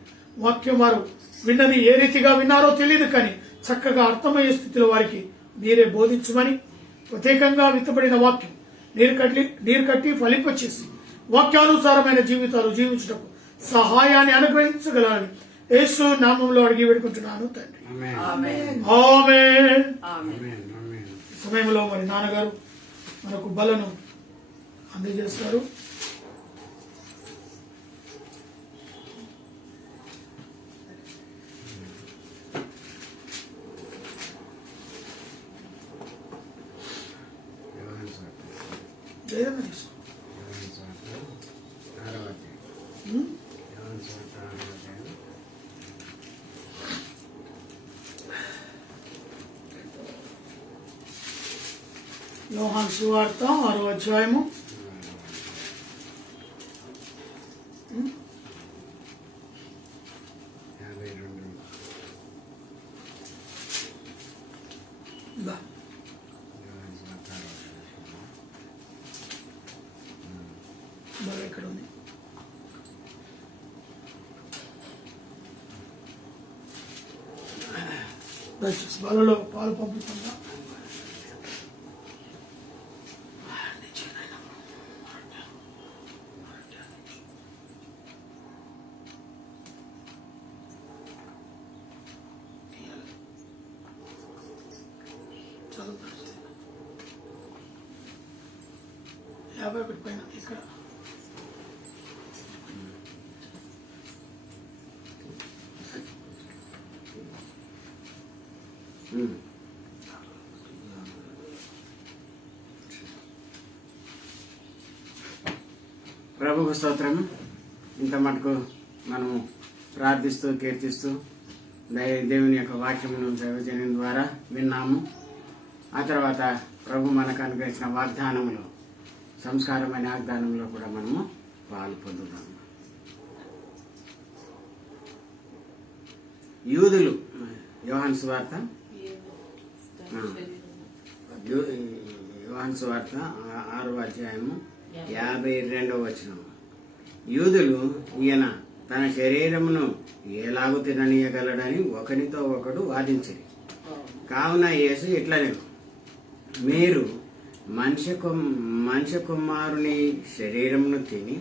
వాక్యం వారు విన్నది ఏ రీతిగా విన్నారో తెలియదు కానీ చక్కగా అర్థమయ్యే స్థితిలో వారికి మీరే బోధించమని, ప్రత్యేకంగా విత్తబడిన వాక్యం నీరు కట్టి ఫలింపచేసి వాక్యానుసారమైన జీవితాలు జీవించటకు సహాయాన్ని అనుగ్రహించగలరని యేసు నామంలో అడిగి వేడుకుంటున్నాను తండ్రి. ఆమేన్. సమయంలో మరి నాన్నగారు మనకు బలను అందజేస్తారు. యోహాను సువార్త 6వ అధ్యాయము 52 ఇక్కడ ఉంది. బలలో పాలు పంపుతుందా? చదువు 51 పైన ఇక్కడ ప్రభువు స్తోత్రం. ఇంత మటుకు మనము ప్రార్థిస్తూ కీర్తిస్తూ దేవుని యొక్క వాక్యమును దైవజనం ద్వారా విన్నాము. ఆ తర్వాత ప్రభు మనకు అనుగ్రహించిన వాగ్దానములు, సంస్కారమైన వాగ్దానంలో కూడా మనము పాలు పొందుతాము. యూదులు యోహాను సువార్త 6వ అధ్యాయము 52వ వచనం. యూదులు ఈయన తన శరీరమును ఎలాగూ తిననీయగలడని ఒకనితో ఒకడు వాదించిరి. కావున యేసు ఇట్లనే, మీరు మనిషి కుమారుని శరీరమును తిని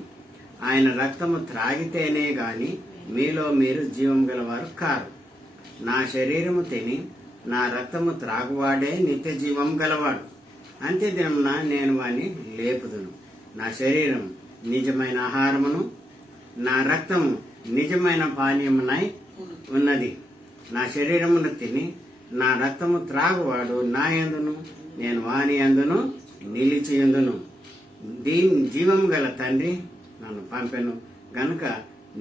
ఆయన రక్తము త్రాగితేనే గాని మీలో మీరు జీవం గలవారు కారు. నా శరీరము తిని నా రక్తము త్రాగువాడే నిత్య జీవం గలవాడు. అంత్య దినమున నేను వాని లేపుదును. నా శరీరం నిజమైన ఆహారమును, నా రక్తము నిజమైన పానీయమునై ఉన్నది. నా శరీరమును తిని నా రక్తము త్రాగువాడు నా యందును, నేను వాని యందును నిలిచియుందును. దీని జీవము గల తండ్రి నన్ను పంపెను గనుక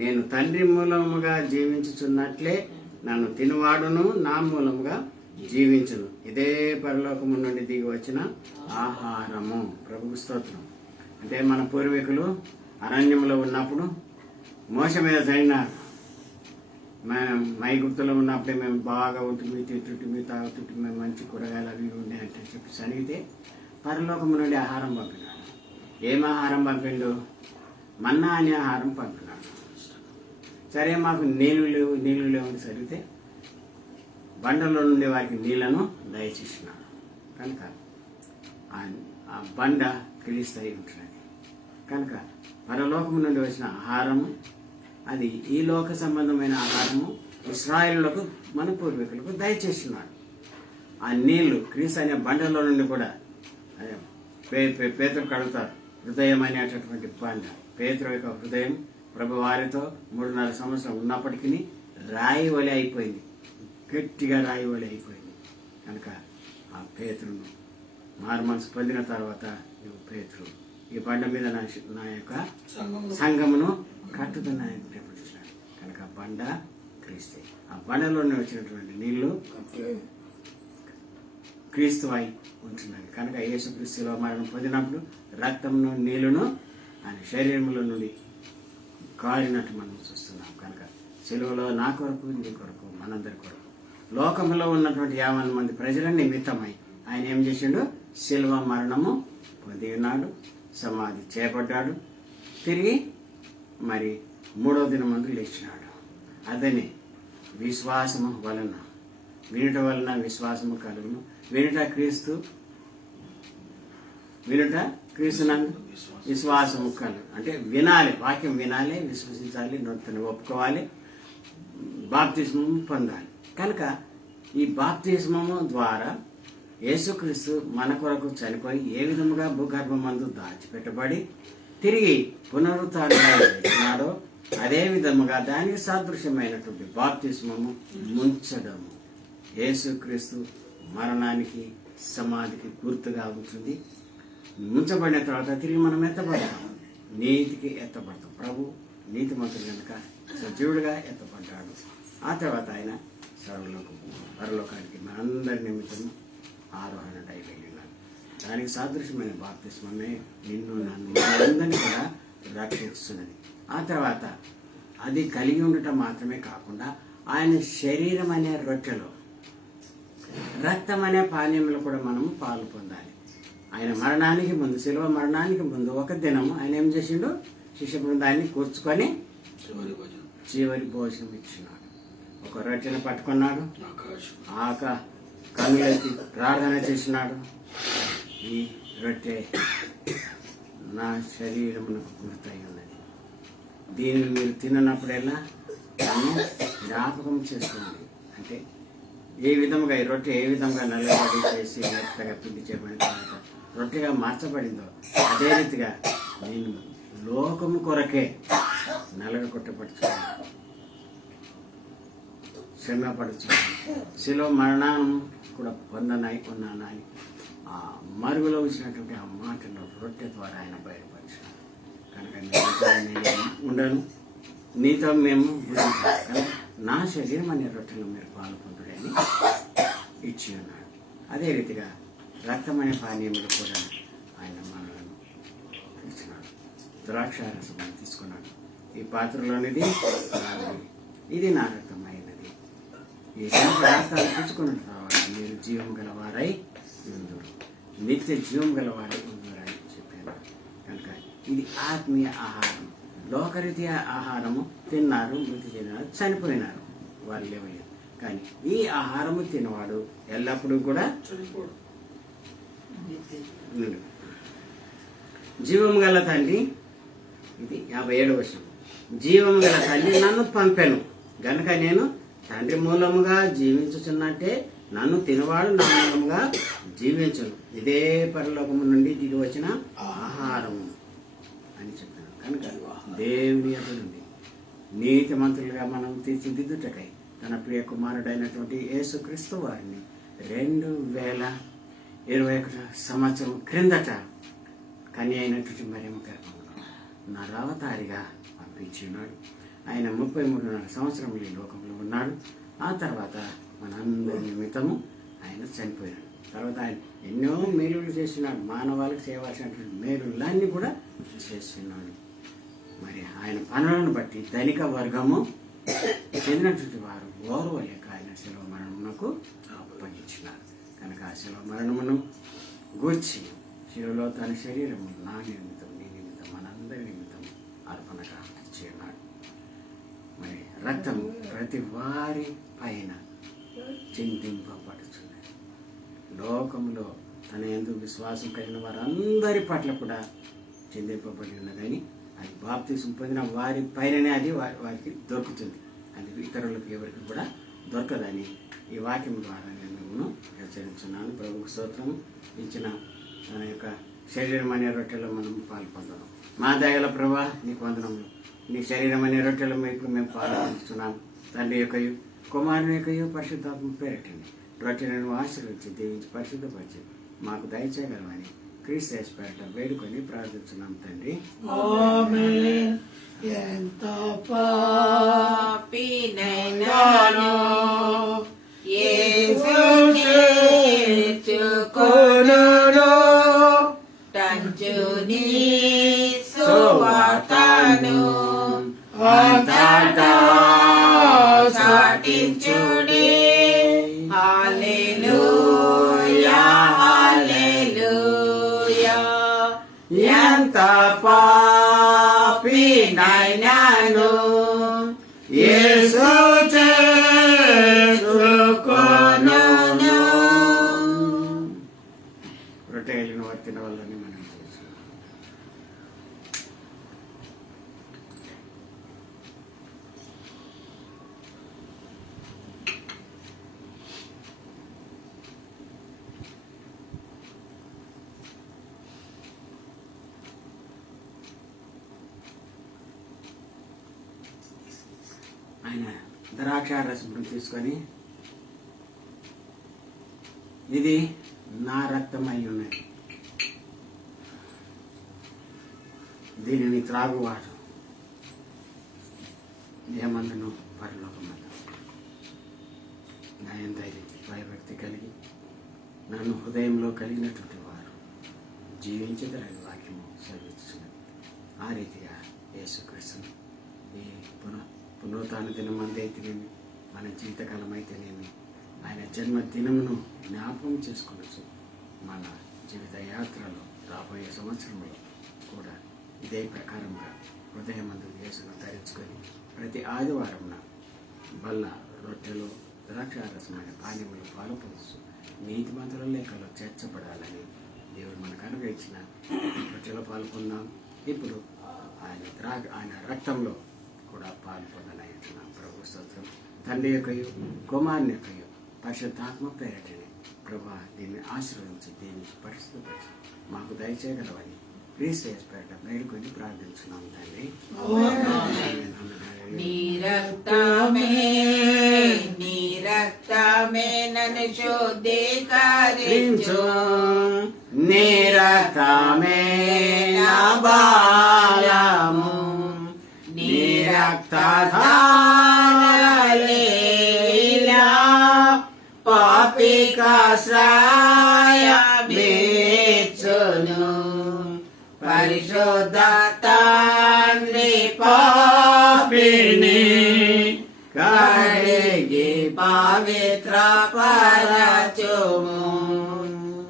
నేను తండ్రి మూలముగా జీవించుచున్నట్లే నన్ను తినువాడును నా మూలముగా జీవించును. ఇదే పరలోకము నుండి దిగి వచ్చిన ఆహారము. ప్రభువు స్తోత్రం. అంటే మన పూర్వీకులు అరణ్యంలో ఉన్నప్పుడు మోస మీద చదివినారు. మేము మైగుప్తులో ఉన్నప్పుడే మేము బాగా ఉంటుంది, తింటుంటిమి, తాగుతుంటే మేము మంచి కూరగాయలు అవి ఉండే అంటే చెప్పి సనిగితే పరలోకము నుండి ఆహారం పంపినాడు. ఏం ఆహారం పంపిండు? మన్నా అనే ఆహారం పంపినాడు. సరే మాకు నీళ్లు లేవు అని సరిగితే బండలో నుండి వారికి నీళ్లను దయచేసినాడు. కనుక ఆ బండ క్రీస్తు అయి ఉంటున్నది. కనుక పరలోకము నుండి వచ్చిన ఆహారము అది ఈ లోక సంబంధమైన ఆహారము ఇశ్రాయేలులకు మన పూర్వీకులకు దయచేస్తున్నాడు. ఆ నీళ్లు క్రీస్తు అనే బండలో నుండి కూడా పేతురు కడుగుతారు. హృదయం అనేటటువంటి బండ, పేతురు యొక్క హృదయం ప్రభు వారితో 3.5 సంవత్సరం ఉన్నప్పటికీ రాయి వలె అయిపోయింది, గట్టిగా రాయి వలె అయిపోయింది. కనుక ఆ పేతురును మారుమనసు పొందిన తర్వాత నువ్వు పేతురు ఈ బండ మీద నా యొక్క సంఘమును కట్టుతున్నాయని ప్రకటించాడు. కనుక బండ క్రీస్తే. ఆ బండలోనే వచ్చినటువంటి నీళ్లు క్రీస్తు అయి ఉంటున్నాయి. కనుక యేసుక్రీస్తులో మరణం పొందినప్పుడు రక్తమును నీళ్లును ఆయన శరీరంలో నుండి కారినట్టు మనం చూస్తున్నాం. కనుక సిలువలో నా కొరకు, నీ కొరకు, మనందరి కొరకు, లోకంలో ఉన్నటువంటి 50 మంది ప్రజల నిమిత్తమై ఆయన ఏం చేసిండు? సిలువ మరణము పొంది ఉన్నాడు, సమాధి చేయబడ్డాడు, తిరిగి మరి 3వ దినమందు లేచినాడు. అదని విశ్వాసము వలన, వినుట వలన విశ్వాసము కలుగును. వినుట క్రీస్తునందు విశ్వాసము కలుగు. అంటే వినాలి, వాక్యం వినాలి, విశ్వసించాలి, నొత్తని ఒప్పుకోవాలి, బాప్తిస్మము పొందాలి. కనుక ఈ బాప్తిస్మము ద్వారా యేసుక్రీస్తు మన కొరకు చనిపోయి ఏ విధముగా భూగర్భమందు దాచిపెట్టబడి తిరిగి పునరుత్థానమో అదే విధముగా దానికి సాదృశ్యమైనటువంటి బాప్తిస్మము ముంచడము యేసుక్రీస్తు మరణానికి, సమాధికి గుర్తుగా ఉంటుంది. ముంచబడిన తర్వాత తిరిగి మనం ఎత్తబడతాం, నీతికి ఎత్తబడతాం. ప్రభు నీతిమంతుడు కనుక సజీవుడిగా ఎత్తబడ్డాడు. ఆ తర్వాత ఆయన పరలోకానికి మనందరి నిమిత్తం ఆరోహణ వెళ్ళినాడు. దానికి సాదృశ్యమైన బాప్తిస్మమే నిన్ను నన్ను అందరినీ కూడా రక్షిస్తున్నది. ఆ తర్వాత అది కలిగి ఉండటం మాత్రమే కాకుండా ఆయన శరీరం అనే రొట్టెలో, రక్తం అనే పానీయంలో కూడా మనము పాలు పొందాలి. ఆయన మరణానికి ముందు, శిలువ మరణానికి ముందు ఒక దినం ఆయన ఏం చేసిండు? శిష్య బృందాన్ని కూర్చుకొని చివరి భోజనం ఇచ్చినాడు. ఒక రొట్టెను పట్టుకున్నాడు, కన్నులెత్తి ప్రార్థన చేసినాడు. ఈ రొట్టె నా శరీరమునకు గుర్తయి ఉన్నది, దీనిని మీరు తిన్నప్పుడల్లా దాన్ని జ్ఞాపకం చేసుకోండి. అంటే ఏ విధముగా ఈ రొట్టె ఏ విధంగా నల్లబడి చేసి మెత్తగా పిండి చేయబడిన తర్వాత రొట్టెగా మార్చబడిందో అదే రీతిగా నేను లోకము కొరకే నలగొట్టబడుచున్నాను, శ్రమపడుచున్నాను, శిలువ మరణం కూడా పొందనని ఆ మరుగులో వచ్చినటువంటి ఆ మాటను రొట్టె ద్వారా ఆయన బయటపరిచాడు. కనుక నేను ఉండను, నీతో మేము కనుక నా శరీరం అనే రొట్టెలో మీరు పాలు పొందుడని ఇచ్చి ఉన్నాడు. అదే రీతిగా రక్తం అనే పానీయములు కూడా ఆయన మనలను ఇచ్చినాడు. ద్రాక్షారసం తీసుకున్నాడు. ఈ పాత్రలోనిది ఇది నా రక్తం అయినది, ఈ పదార్థాలు పుచ్చుకున్న తర్వాత మీరు జీవం గలవారై ఉందురు, నిత్య జీవం గలవారై ఉందురు అని చెప్పాను. కనుక ఇది ఆత్మీయ ఆహారం. లోకరీత్యా ఆహారము తిన్నారు, మృతి చెందినారు, చనిపోయినారు, వారు లేవలేదు. కానీ ఈ ఆహారము తినవాడు ఎల్లప్పుడూ కూడా చనిపోడు. జీవం గల తండ్రి, ఇది 57వ వచనం, జీవం గల తండ్రి నన్ను పంపెను గనుక నేను తండ్రి మూలముగా జీవించుచున్నట్టే నన్ను తినవాడు నా మూలముగా జీవించను, ఇదే పరలోకము నుండి దిగి వచ్చిన ఆహారము అని చెప్పాను. కనుక దేవుని యొద్ద నుండి నీతిమంతులుగా మనం తీర్చిదిద్దుటకై తన ప్రియ కుమారుడైనటువంటి యేసుక్రీస్తు వారిని 2021 సంవత్సరం క్రిందట కన్య అయినటువంటి మరియమ్మ గర్భంలో నరావతారిగా పంపించున్నాడు. ఆయన 33 సంవత్సరం ఈ లోకంలో ఉన్నాడు. ఆ తర్వాత మనందరి నిమిత్తము ఆయన చనిపోయాడు. తర్వాత ఆయన ఎన్నో మేలులు చేస్తున్నాడు, మానవాళికి చేయవలసినటువంటి మేలులన్నీ కూడా చేస్తున్నాడు. మరి ఆయన పనులను బట్టి ధనిక వర్గము చెందినటువంటి వారు ఓర్వలేక ఆయన శిలువ మరణమునకు అప్పగించినారు. కనుక ఆ శిలువ మరణమును గూర్చి శిలువలో తన శరీరము నా నిమిత్తం, నీ నిమిత్తం, మనందరి నిమిత్తం అర్పణగా ఇచ్చిన్నాడు. మరి రక్తం ప్రతి వారి పైన చింతింపబడుతుంది. లోకములో తన యందు విశ్వాసం కలిగిన వారందరి పట్ల కూడా చిందింపబడి ఉన్నదని, అది బాప్తిసం పొందిన వారి పైననే అది వారికి దొరుకుతుంది. అది ఇతరులకు ఎవరికి కూడా దొరకదని ఈ వాక్యం ద్వారా నేను హెచ్చరించున్నాను. ప్రభువుకు స్తోత్రం. ఇచ్చిన తన యొక్క శరీరం అనే రొట్టెలో మనం పాల్పొందడం. మా దయగల ప్రభా నీకు వందనములు. నీ శరీరం అనే రొట్టెలో ఇప్పుడు మేము పాల్పొందుతున్నాం. తండ్రి యొక్క కుమారుని యొక్క పరిశుద్ధాత్మ పేరటండి రొట్టెలను ఆశీర్వదించి దీవించి పరిశుద్ధపరిచి మాకు దయచేయగలమని క్రీస్తు యేసు పేరట వేడుకొని ప్రార్థించున్నాం తండ్రి. ఆమేన్. ఎంత పాపినైనాను యేసు చేర్చుకొనును, టంచుని సువార్తను అంతటా చాటించుడి. హల్లెలూయా హల్లెలూయా. ఎంత పాపినైనాను యేసు చేర్చుకొనును. రొట్టె వెళ్ళిన వారు తినవాలని మనం చేస్తున్నాం. ఆయన ద్రాక్షారసం తీసుకొని ఇది నా రక్తం అయి ఉన్నది, దీనిని త్రాగువాడు ఏమందును పరలోకమందు న్యాయం ధైర్యం భయభక్తి కలిగి నన్ను హృదయంలో కలిగినటువంటి వారు జీవించదరని వాక్యము సెలవిస్తున్నది. ఆ రీతిగా యేసుక్రీస్తును ఈ పునరుత్థాన దినం అయితేనేమి, మన జీవితకాలం అయితేనేమి, ఆయన జన్మదినమును జ్ఞాపకం చేసుకోవచ్చు. మన జీవిత యాత్రలో రాబోయే సంవత్సరంలో కూడా ఇదే ప్రకారంగా హృదయమందు యేసును ధరించుకొని ప్రతి ఆదివారం బల్ల రొట్టెలు ద్రాక్షారసమైన పానీయములు పాలుపరుస్తూ నీతిమంతుల లేఖలో చేర్చబడాలని దేవుడు మనకు అనుగ్రహించిన రొట్టెలో పాల్గొన్నాం. ఇప్పుడు ఆయన రక్తంలో కూడా పాల్పొందనయ్యున్నాం. ప్రభు స్తోత్రం. తండ్రి యొక్క కుమారుని యొక్క పరిశుద్ధాత్మ పేరటని ప్రభా దీన్ని ఆశీర్వదించి దీన్ని పరిశుద్ధపరిచి మాకు దయచేయగలవని క్రీస్తు యేసు పేరట వేడుకొని ప్రార్థించున్నాం తండ్రి. నీ రక్తమే నన్ను శుద్ధీకరించు, నీ రక్తమే నా బలము, నీ రక్తధారలేలా పాపికాశ్రయమిచ్చును. పరిశుద్ధ తండ్రి పాపిని కడిగి పవిత్ర పరచుము.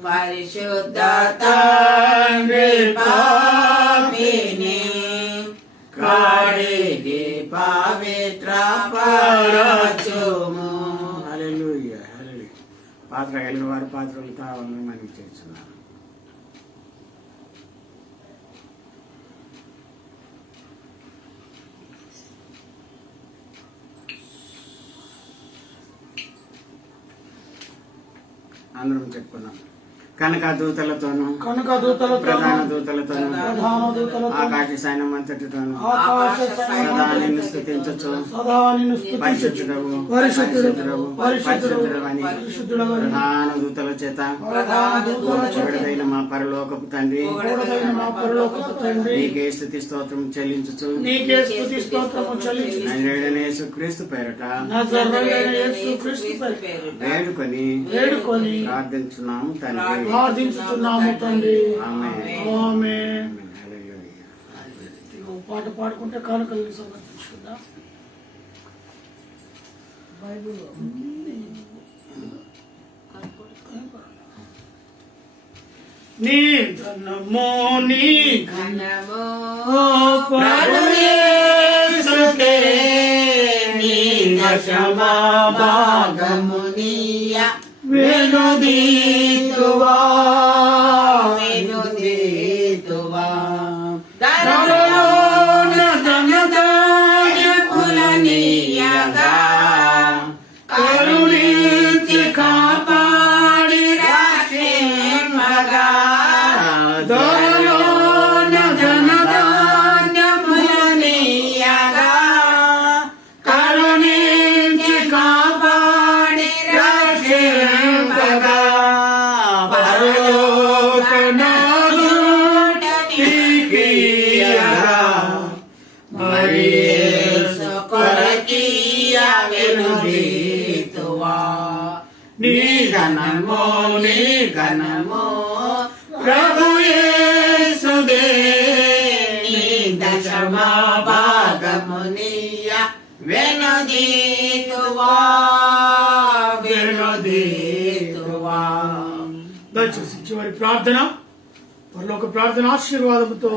పరిశుద్ధ తండ్రి పాపిని కడిగి పవిత్ర పరచుము. హల్లెలూయా హల్లెలూయా. పాత్ర వెళ్ళిన వారు పాత్రలు తావాలని మనకి చేస్తున్నారు. అందరం చెప్పుకున్నాం. కనుక దూతలతోనూ కనుక దూతలతోనూ ప్రధాన దూతలతోనూ ప్రధాన దూతలతోనూ ఆకాశ సైన్యం అంతటితోనూ ఆకాశ సదా నిన్ను స్తుతించచ్చు. సదా నిన్ను స్తుతించుచు. పరిశుద్ధుడవు పరిశుద్ధుడవు, పరిశుద్ధుడవని పరిశుద్ధుడవని ప్రధాన దూతల చేత ప్రధాన దూతల చేత పొగడదైన మా పరలోకపు తండ్రి, పొగడదైన మా పరలోకపు తండ్రి, నీకే స్తుతి స్తోత్రం చెల్లించుచు నీకే స్తుతి స్తోత్రము చెల్లించుచు. నజరేయుడైన యేసుక్రీస్తు పేరట నజరేయుడైన యేసుక్రీస్తు పేరిట వేడుకొని ప్రార్థించున్నాము తండ్రి. ప్రార్థించుతున్నాము తండ్రి. ఆమేన్. ఆమేన్. హల్లెలూయా. ఇదిగో పాట పాడుకుంటే కానుకలు సమర్పించుకుందాం. బైబిల్ నీ ధనమో నీ ఘనమో ప్రభుయేసుకే నీ దశమా భాగమునియ వెనుదీతువా వెనుదీతువా ధరలోన ధనధాన్యములనీయగా కరుణించి కాపాడి రక్షింపగా ధరలోన ధనధాన్యములనీయగా కరుణించి కాపాడి రక్షింపగా పరలోకనాథుడు నీకియ్యగా మరి యేసు కొరకియ్య వెనుదీతువా నీ ఘనమో నీ ఘనమో ప్రభు యేసుదే నీ దశమా భాగమునియ వెనుదీతువా వెనుదీతువా. దయచేసి చివరి ప్రార్థన, పరలోక ప్రార్థన ఆశీర్వాదంతో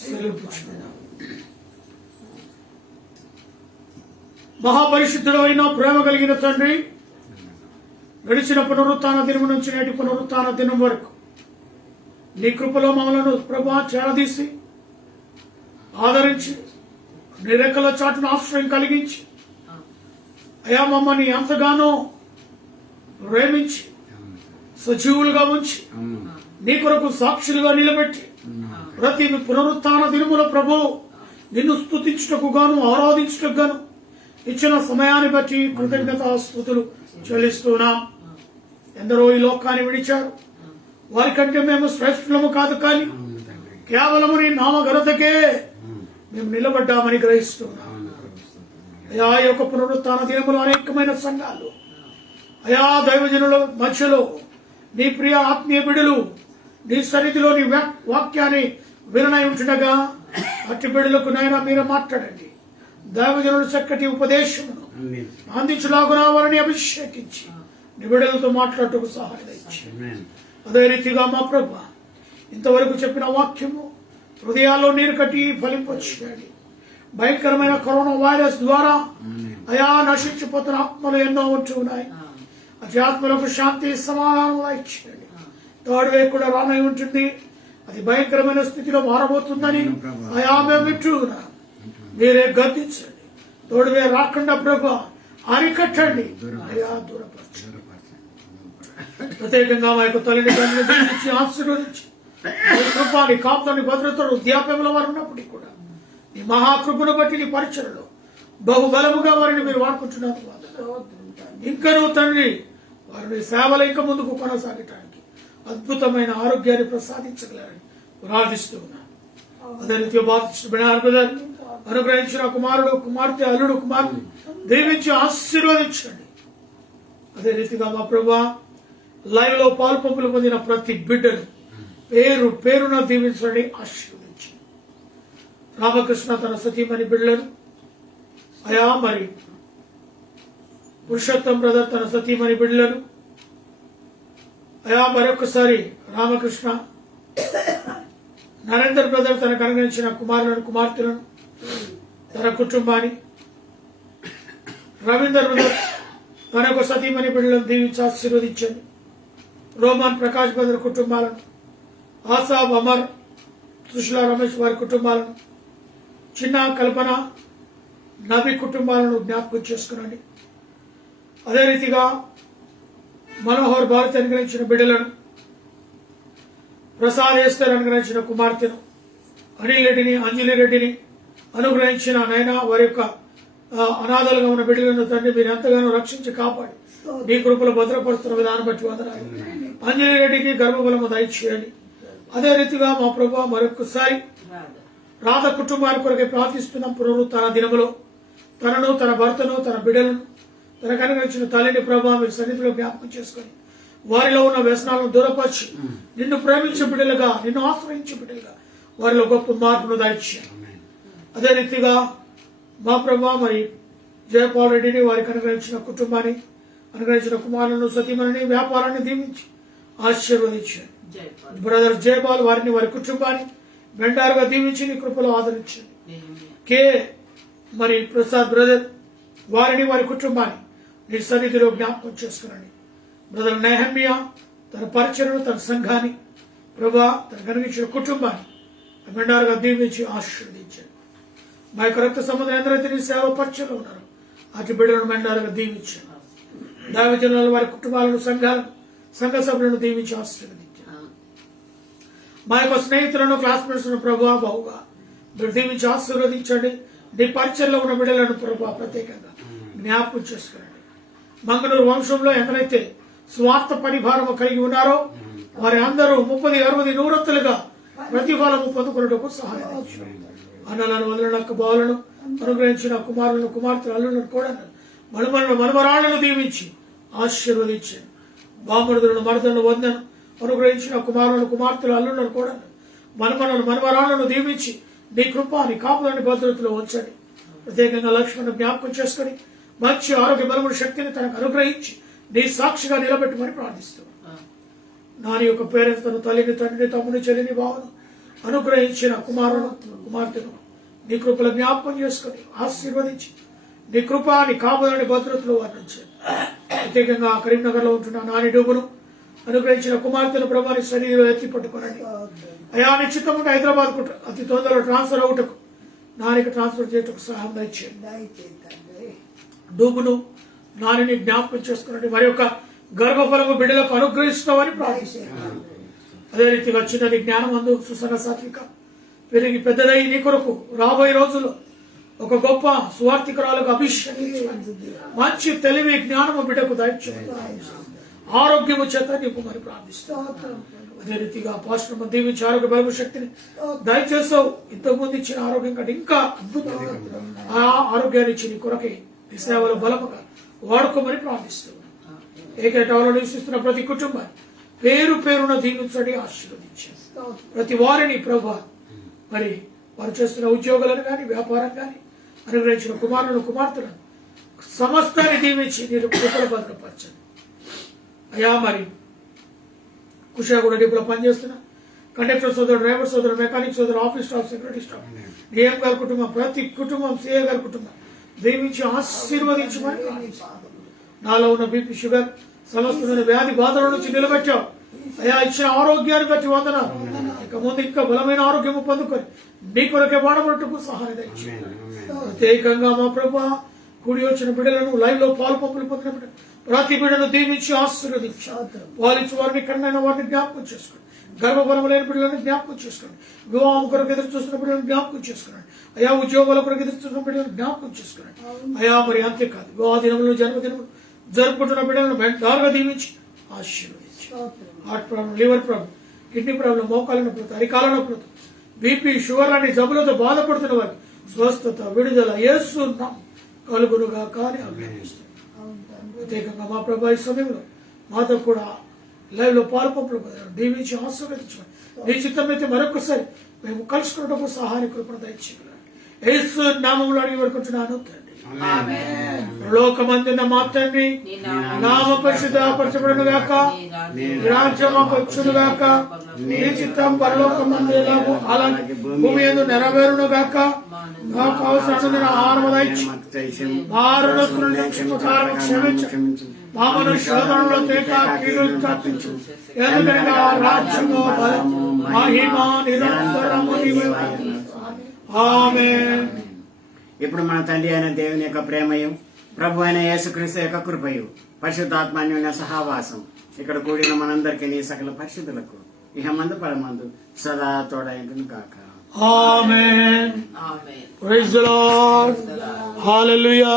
సెలవుపుచ్చుకుందాం. మహాపరిశుద్ధుడు అయిన ప్రేమ కలిగిన తండ్రి, గడిచిన పునరుత్థాన దినం నుంచి నేటి పునరుత్థాన దినం వరకు నీ కృపలో మమ్మలను ప్రభా చేరదీసి ఆదరించి నీ రెక్కల చాటును ఆశ్రయం కలిగించి అయా మమ్మల్ని ఎంతగానో ప్రేమించి సజీవులుగా ఉంచి నీ కొరకు సాక్షులుగా నిలబెట్టి ప్రతి పునరుత్థాన దినముల ప్రభు నిన్ను స్తుతించుటకు గాను ఆరాధించుటకు గాను ఇచ్చిన సమయాన్ని బట్టి కృతజ్ఞతాస్తుతులు చెల్లిస్తున్నాం. ఎందరో ఈ లోకాన్ని విడిచారు, వారికంటే మేము శ్రేష్ఠులము కాదు, కానీ కేవలము నీ నామ ఘనతకే మేము నిలబడ్డామని గ్రహిస్తున్నాం. అయా ఈ యొక్క పునరుత్థాన దినములు అనేకమైన సంఘాలు అయా దైవజనుల మధ్యలో నీ ప్రియ ఆత్మీయ బిడులు నీ సన్నిధిలో నీ వాక్యాన్ని విననై ఉంటుండగా అట్టి బిడులకు నైనా మీరు మాట్లాడండి. దైవజనులు చక్కటి ఉపదేశమును అందించులాగున వారిని అభిషేకించి నిబిడలతో మాట్లాడుటకు సహాయం ఇచ్చి అదే రీతిగా మా ప్రభు ఇంతవరకు చెప్పిన వాక్యము హృదయాల్లో నీరు కట్టి ఫలింపచేయండి. భయంకరమైన కరోనా వైరస్ ద్వారా అయా నశించిపోతున్న ఆత్మలు ఎన్నో ఉంటూ ఉన్నాయి. అతి ఆత్మలకు శాంతి సమాధానం ఇచ్చేయండి. థర్డ్ వేవ్ కూడా రానై ఉంటుంది, అది భయంకరమైన స్థితిలో మారబోతుందని అయా మేము వింటున్నాం. మీరే గద్దించండి. థర్డ్ వేవ్ రాకుండా ప్రభు అరికట్టండి, అయా దూరపరచండి. ప్రత్యేకంగా మా యొక్క తల్లిని దీవించి ఆశీర్వదించి నీ కృపాని కాపులని భద్రతలు వృద్ధాప్యంలో వారు ఉన్నప్పటికీ కూడా నీ మహాకృపను బట్టి నీ పరిచయలో బహుబలముగా వారిని మీరు వాడుకుంటున్నారు. ఇంకనూ తండ్రి వారిని సేవలు ఇంకా ముందుకు కొనసాగటానికి అద్భుతమైన ఆరోగ్యాన్ని ప్రసాదించగలరని ప్రార్థిస్తూ ఉన్నాను. అదే రీతిగా బాధించిన అనుగ్రహించిన కుమారుడు కుమార్తె అల్లుడు కుమారుడు దీవించి ఆశీర్వదించండి. అదే రీతిగా మా ప్రభా లైవ్ లో పాల్పంపులు పొందిన ప్రతి బిడ్డను పేరు పేరున దీవించండి, ఆశీర్వదించండి. రామకృష్ణ తన సతీమణి బిడ్డలను అయా మరి పురుషోత్తం బ్రదర్ తన సతీమణి బిడ్డలను అయా మరొకసారి రామకృష్ణ నరేందర్ బ్రదర్ తనకు అనుగ్రహించిన కుమారులను కుమార్తెలను తన కుటుంబాన్ని రవీందర్ బ్రదర్ తన యొక్క సతీమణి బిడ్డలను దీవించి ఆశీర్వదించండి. రోమన్ ప్రకాష్ బ్రదర్ కుటుంబాలను, ఆసాబ్ అమర్ సుశీలా రమేష్ వారి కుటుంబాలను, చిన్న కల్పన నబి కుటుంబాలను జ్ఞాపకం చేసుకునండి. అదే రీతిగా మనోహర్ భారతి అనుగ్రహించిన బిడ్డలను, ప్రసాద్ ఏస్తర్ అనుగ్రహించిన కుమార్తెను, అనిల్ రెడ్డిని, అంజలి రెడ్డిని అనుగ్రహించిన నైనా వారి యొక్క అనాథలుగా ఉన్న బిడ్డలను తండ్రి మీరు ఎంతగానో రక్షించి కాపాడి మీ కృపలో భద్రపరుస్తున్న విధానం బట్టి వందనాలు. అంజలి రెడ్డికి గర్భబలము దయచేయాలి. అదే రీతిగా మా ప్రభు మరొకసారి రాధ కుటుంబానికి కొరకే ప్రార్థిస్తున్నాం. పునరుత్థాన దినములో తనను, తన భర్తను, తన బిడ్డలను, తనకు అనుగ్రహించిన తల్లిని ప్రభావ మీరు సన్నిధిలో జ్ఞాపకం చేసుకొని వారిలో ఉన్న వ్యసనాలను దూరపరిచి నిన్ను ప్రేమించే బిడ్డలుగా, నిన్ను ఆశ్రయించే బిడ్డలుగా వారిలో గొప్ప మార్పును దయచేయాలి. అదే రీతిగా మా ప్రభా మరి జయపాల్ రెడ్డిని, వారికి అనుగ్రహించిన కుటుంబాన్ని, అనుగ్రహించిన కుమారులను, సతీమణిని, వ్యాపారాన్ని దీవించి ఆశీర్వదించారు. బ్రదర్ జయపాల్ వారిని, వారి కుటుంబాన్ని మెండారుగా దీవించి నీ కృపలో ఆదరించండి. కే మరి ప్రసాద్ బ్రదర్ వారిని, వారి కుటుంబాన్ని నీ సన్నిధిలో జ్ఞాపకం చేసుకునండి. బ్రదర్ నెహమ్యా తన పరిచయను, తన సంఘాన్ని ప్రభా తన కనిపించిన కుటుంబాన్ని మెండారుగా దీవించి ఆశీర్వదించండి. మా యొక్క రక్త సంబంధం ఎందరైతే నీ సేవ పరిచయలో ఉన్నారు అటు బిడ్డలను మెండారుగా దీవించండి. దైవజనులను, వారి కుటుంబాలను, సంఘాలను, సంఘ సభ్యులను దీవించి ఆశీర్వదించండి. మా యొక్క స్నేహితులను, క్లాస్మేట్స్ ప్రభా బహుగా మీరు దీవించి ఆశీర్వదించండి. నీ పరిచయంలో ఉన్న బిడ్డలను ప్రభా ప్రత్యేకంగా జ్ఞాపకం చేసుకురండి. మంగళూరు వంశంలో ఎందరైతే స్వార్థ పరిభారము కలిగి ఉన్నారో వారి అందరూ 30, 60, 100 ప్రతిఫలము పొందుకున్నటకు సహాయం. అన్నలను, వదలనక్క బావులను అనుగ్రహించిన కుమారులను, కుమార్తెలు, అల్లులను కూడా మనుమలను, మనమరాళ్లను దీవించి ఆశీర్వదించాను. బామరుదులను, మరదలను, వదనను అనుగ్రహించిన కుమారులను, కుమార్తెలు, అల్లులను కూడా మనమలను, మనమరాళ్లను దీవించి నీ కృప, నీ కాపులని భద్రతలో ఉంచండి. ప్రత్యేకంగా లక్ష్మణ్ జ్ఞాపకం చేసుకుని మంచి ఆరోగ్య బలముల శక్తిని తనకు అనుగ్రహించి నీ సాక్షిగా నిలబెట్టమని ప్రార్థిస్తున్నాను. నాని యొక్క పేరెంట్స్ తన తల్లిని, తండ్రిని, తమ్ముని, చెల్లిని, బావను అనుగ్రహించిన కుమారులను, కుమార్తెను నీ కృపలో జ్ఞాపకం చేసుకుని ఆశీర్వదించి నీ కృప, నీ కాపులని భద్రతలో వర్ణించాను. ప్రత్యేకంగా కరీంనగర్ లో ఉంటున్న నాని డూబును అనుగ్రహించిన కుమార్తెను ప్రభాని శరీరంలో ఎత్తి పట్టుకోనండి. అయా నిశ్చితం ఉంటే హైదరాబాద్ కు అతి తొందరలో ట్రాన్స్ఫర్ అవుటకు, నానికి ట్రాన్స్ఫర్ చేయటకు సహాయం దయచేయండి. డూబును, నానిని జ్ఞాపకం చేసుకున్నట్టు వారి యొక్క గర్భఫలము బిడ్డలకు అనుగ్రహిస్తామని ప్రార్థిస్తున్నాను. అదే రీతిగా చిన్నది జ్ఞానం అందు సుసన సాత్విక పెరిగి పెద్దదై నీ కొరకు రాబోయే రోజుల్లో ఒక గొప్ప సువార్థికురాలకు అభిషేకించి మంచి తెలివి, జ్ఞానము బిడ్డకు దయచేయండి. ఆరోగ్యము చేత నీకు మరి ప్రార్థిస్తాను. అదే రీతిగా పాశ్రమ దీవించి ఆరోగ్య బలము శక్తిని దయచేసావు. ఇంతకుముందు ఇచ్చిన ఆరోగ్యం కంటే ఇంకా అద్భుతంగా ఆ ఆరోగ్యాన్ని ఇచ్చి నీ కొరకే నీ సేవలో బలముగా వాడుకోమని ప్రార్థిస్తున్నాను. ఏకైటంలో నివసిస్తున్న ప్రతి కుటుంబాన్ని పేరు పేరున దీవించండి, ఆశీర్వదించండి. ప్రతి వారిని ప్రభా మరి వారు చేస్తున్న ఉద్యోగాలను కానీ, వ్యాపారం కానీ, అనుగ్రహించిన కుమారులను, కుమార్తెలను సమస్తాన్ని దీవించి మీరు కృపలో భద్రపరచండి. అయా మరి కుషాగూడ డిపోలో పనిచేస్తున్న కండక్టర్ సోదరుడు, డ్రైవర్ సోదరుడు, మెకానిక్ సోదరుడు, office staff, secretary staff, DM గారి కుటుంబం, ప్రతి కుటుంబం, సిఏ గారి కుటుంబం దీవించి ఆశీర్వదించమని నాలో ఉన్న బీపీ, షుగర్, సమస్తమైన వ్యాధి బాధల నుంచి నిలబెట్టావు. అయా ఇచ్చిన ఆరోగ్యాన్ని బట్టి వందనాలు. ఇక ముందు ఇంకా బలమైన ఆరోగ్యము పొందుకొని నీ కొరకే వాడబట్టుకు సహాయం దయచేయండి. ప్రత్యేకంగా మా ప్రభా కూడి వచ్చిన బిడ్డలను, లైవ్ లో పాలు పంపులు పొందిన బిడ్డ ప్రతి బిడ్డను దీవించి ఆశీర్వదించారు. వారిచ్చి వారిని కన్నైన వారిని జ్ఞాపకం చేసుకోండి. గర్భఫలం లేని బిడ్డలను జ్ఞాపకం చేసుకోండి. వివాహం కొరకు ఎదురు చూస్తున్న బిడ్డలను జ్ఞాపకం చేసుకోండి. అయా ఉద్యోగాల కొరకు ఎదురు చూస్తున్న బిడ్డలను జ్ఞాపకం చేసుకోండి. అయా మరి అంతేకాదు వివాహ దినములు, జన్మదినములు జరుపుకుంటున్న బిడ్డలను మెంటారుగా దీవించి ఆశీర్వదించి heart problem, liver problem, kidney problem, మోకాల నొప్పులతో, అరికాల నొప్పులతో, బీపీ, షుగర్ లాంటి జబ్బులతో బాధపడుతున్న వారికి స్వస్థత, విడుదల యేసు కలుగునుగా కానీ అభ్యర్థిస్తుంది. ప్రత్యేకంగా మా ప్రభా ఈ సమయంలో మాతో కూడా లైవ్ లో పాలు పంపులు దీవించి ఆశీర్వదించమని నీ చిత్తమైతే మరొకసారి మేము కలుసుకున్నప్పుడు సహాయ కృపణ దయచేయగలరు. యేసు నామములో అడిగి వరకుంటున్నాను తండ్రి. లోకమందున్న మా తండ్రి నామ పరిశుద్ధపరచబడును గాక, రాజ్యం వచ్చును గాక, నీ చిత్తం పరలోకమందు ఎలాగో అలాగే భూమి యందు నెరవేరును గాక. మాకు అవసరమైన ఆహారం దయచి మా రుణస్తులను క్షమించు, మామను శోధనలో తేక కీడు తప్పించు. ఎందుకనగా రాజ్యము, బలము, మహిమ నిరంతరము నీవే. ఆమేన్. ఇప్పుడు మన తండ్రి అయిన దేవుని యొక్క ప్రేమయు, ప్రభు అయిన యేసుక్రీస్తు యొక్క కృపయు, పరిశుద్ధాత్మాన్యోన్య సహవాసం ఇక్కడ కూడిన మనందరికీ నీ సకల పరిశుద్ధులకు ఇహమందు పరమందు సదా తోడైండును గాక. Amen. Amen. Praise the lord. Hallelujah.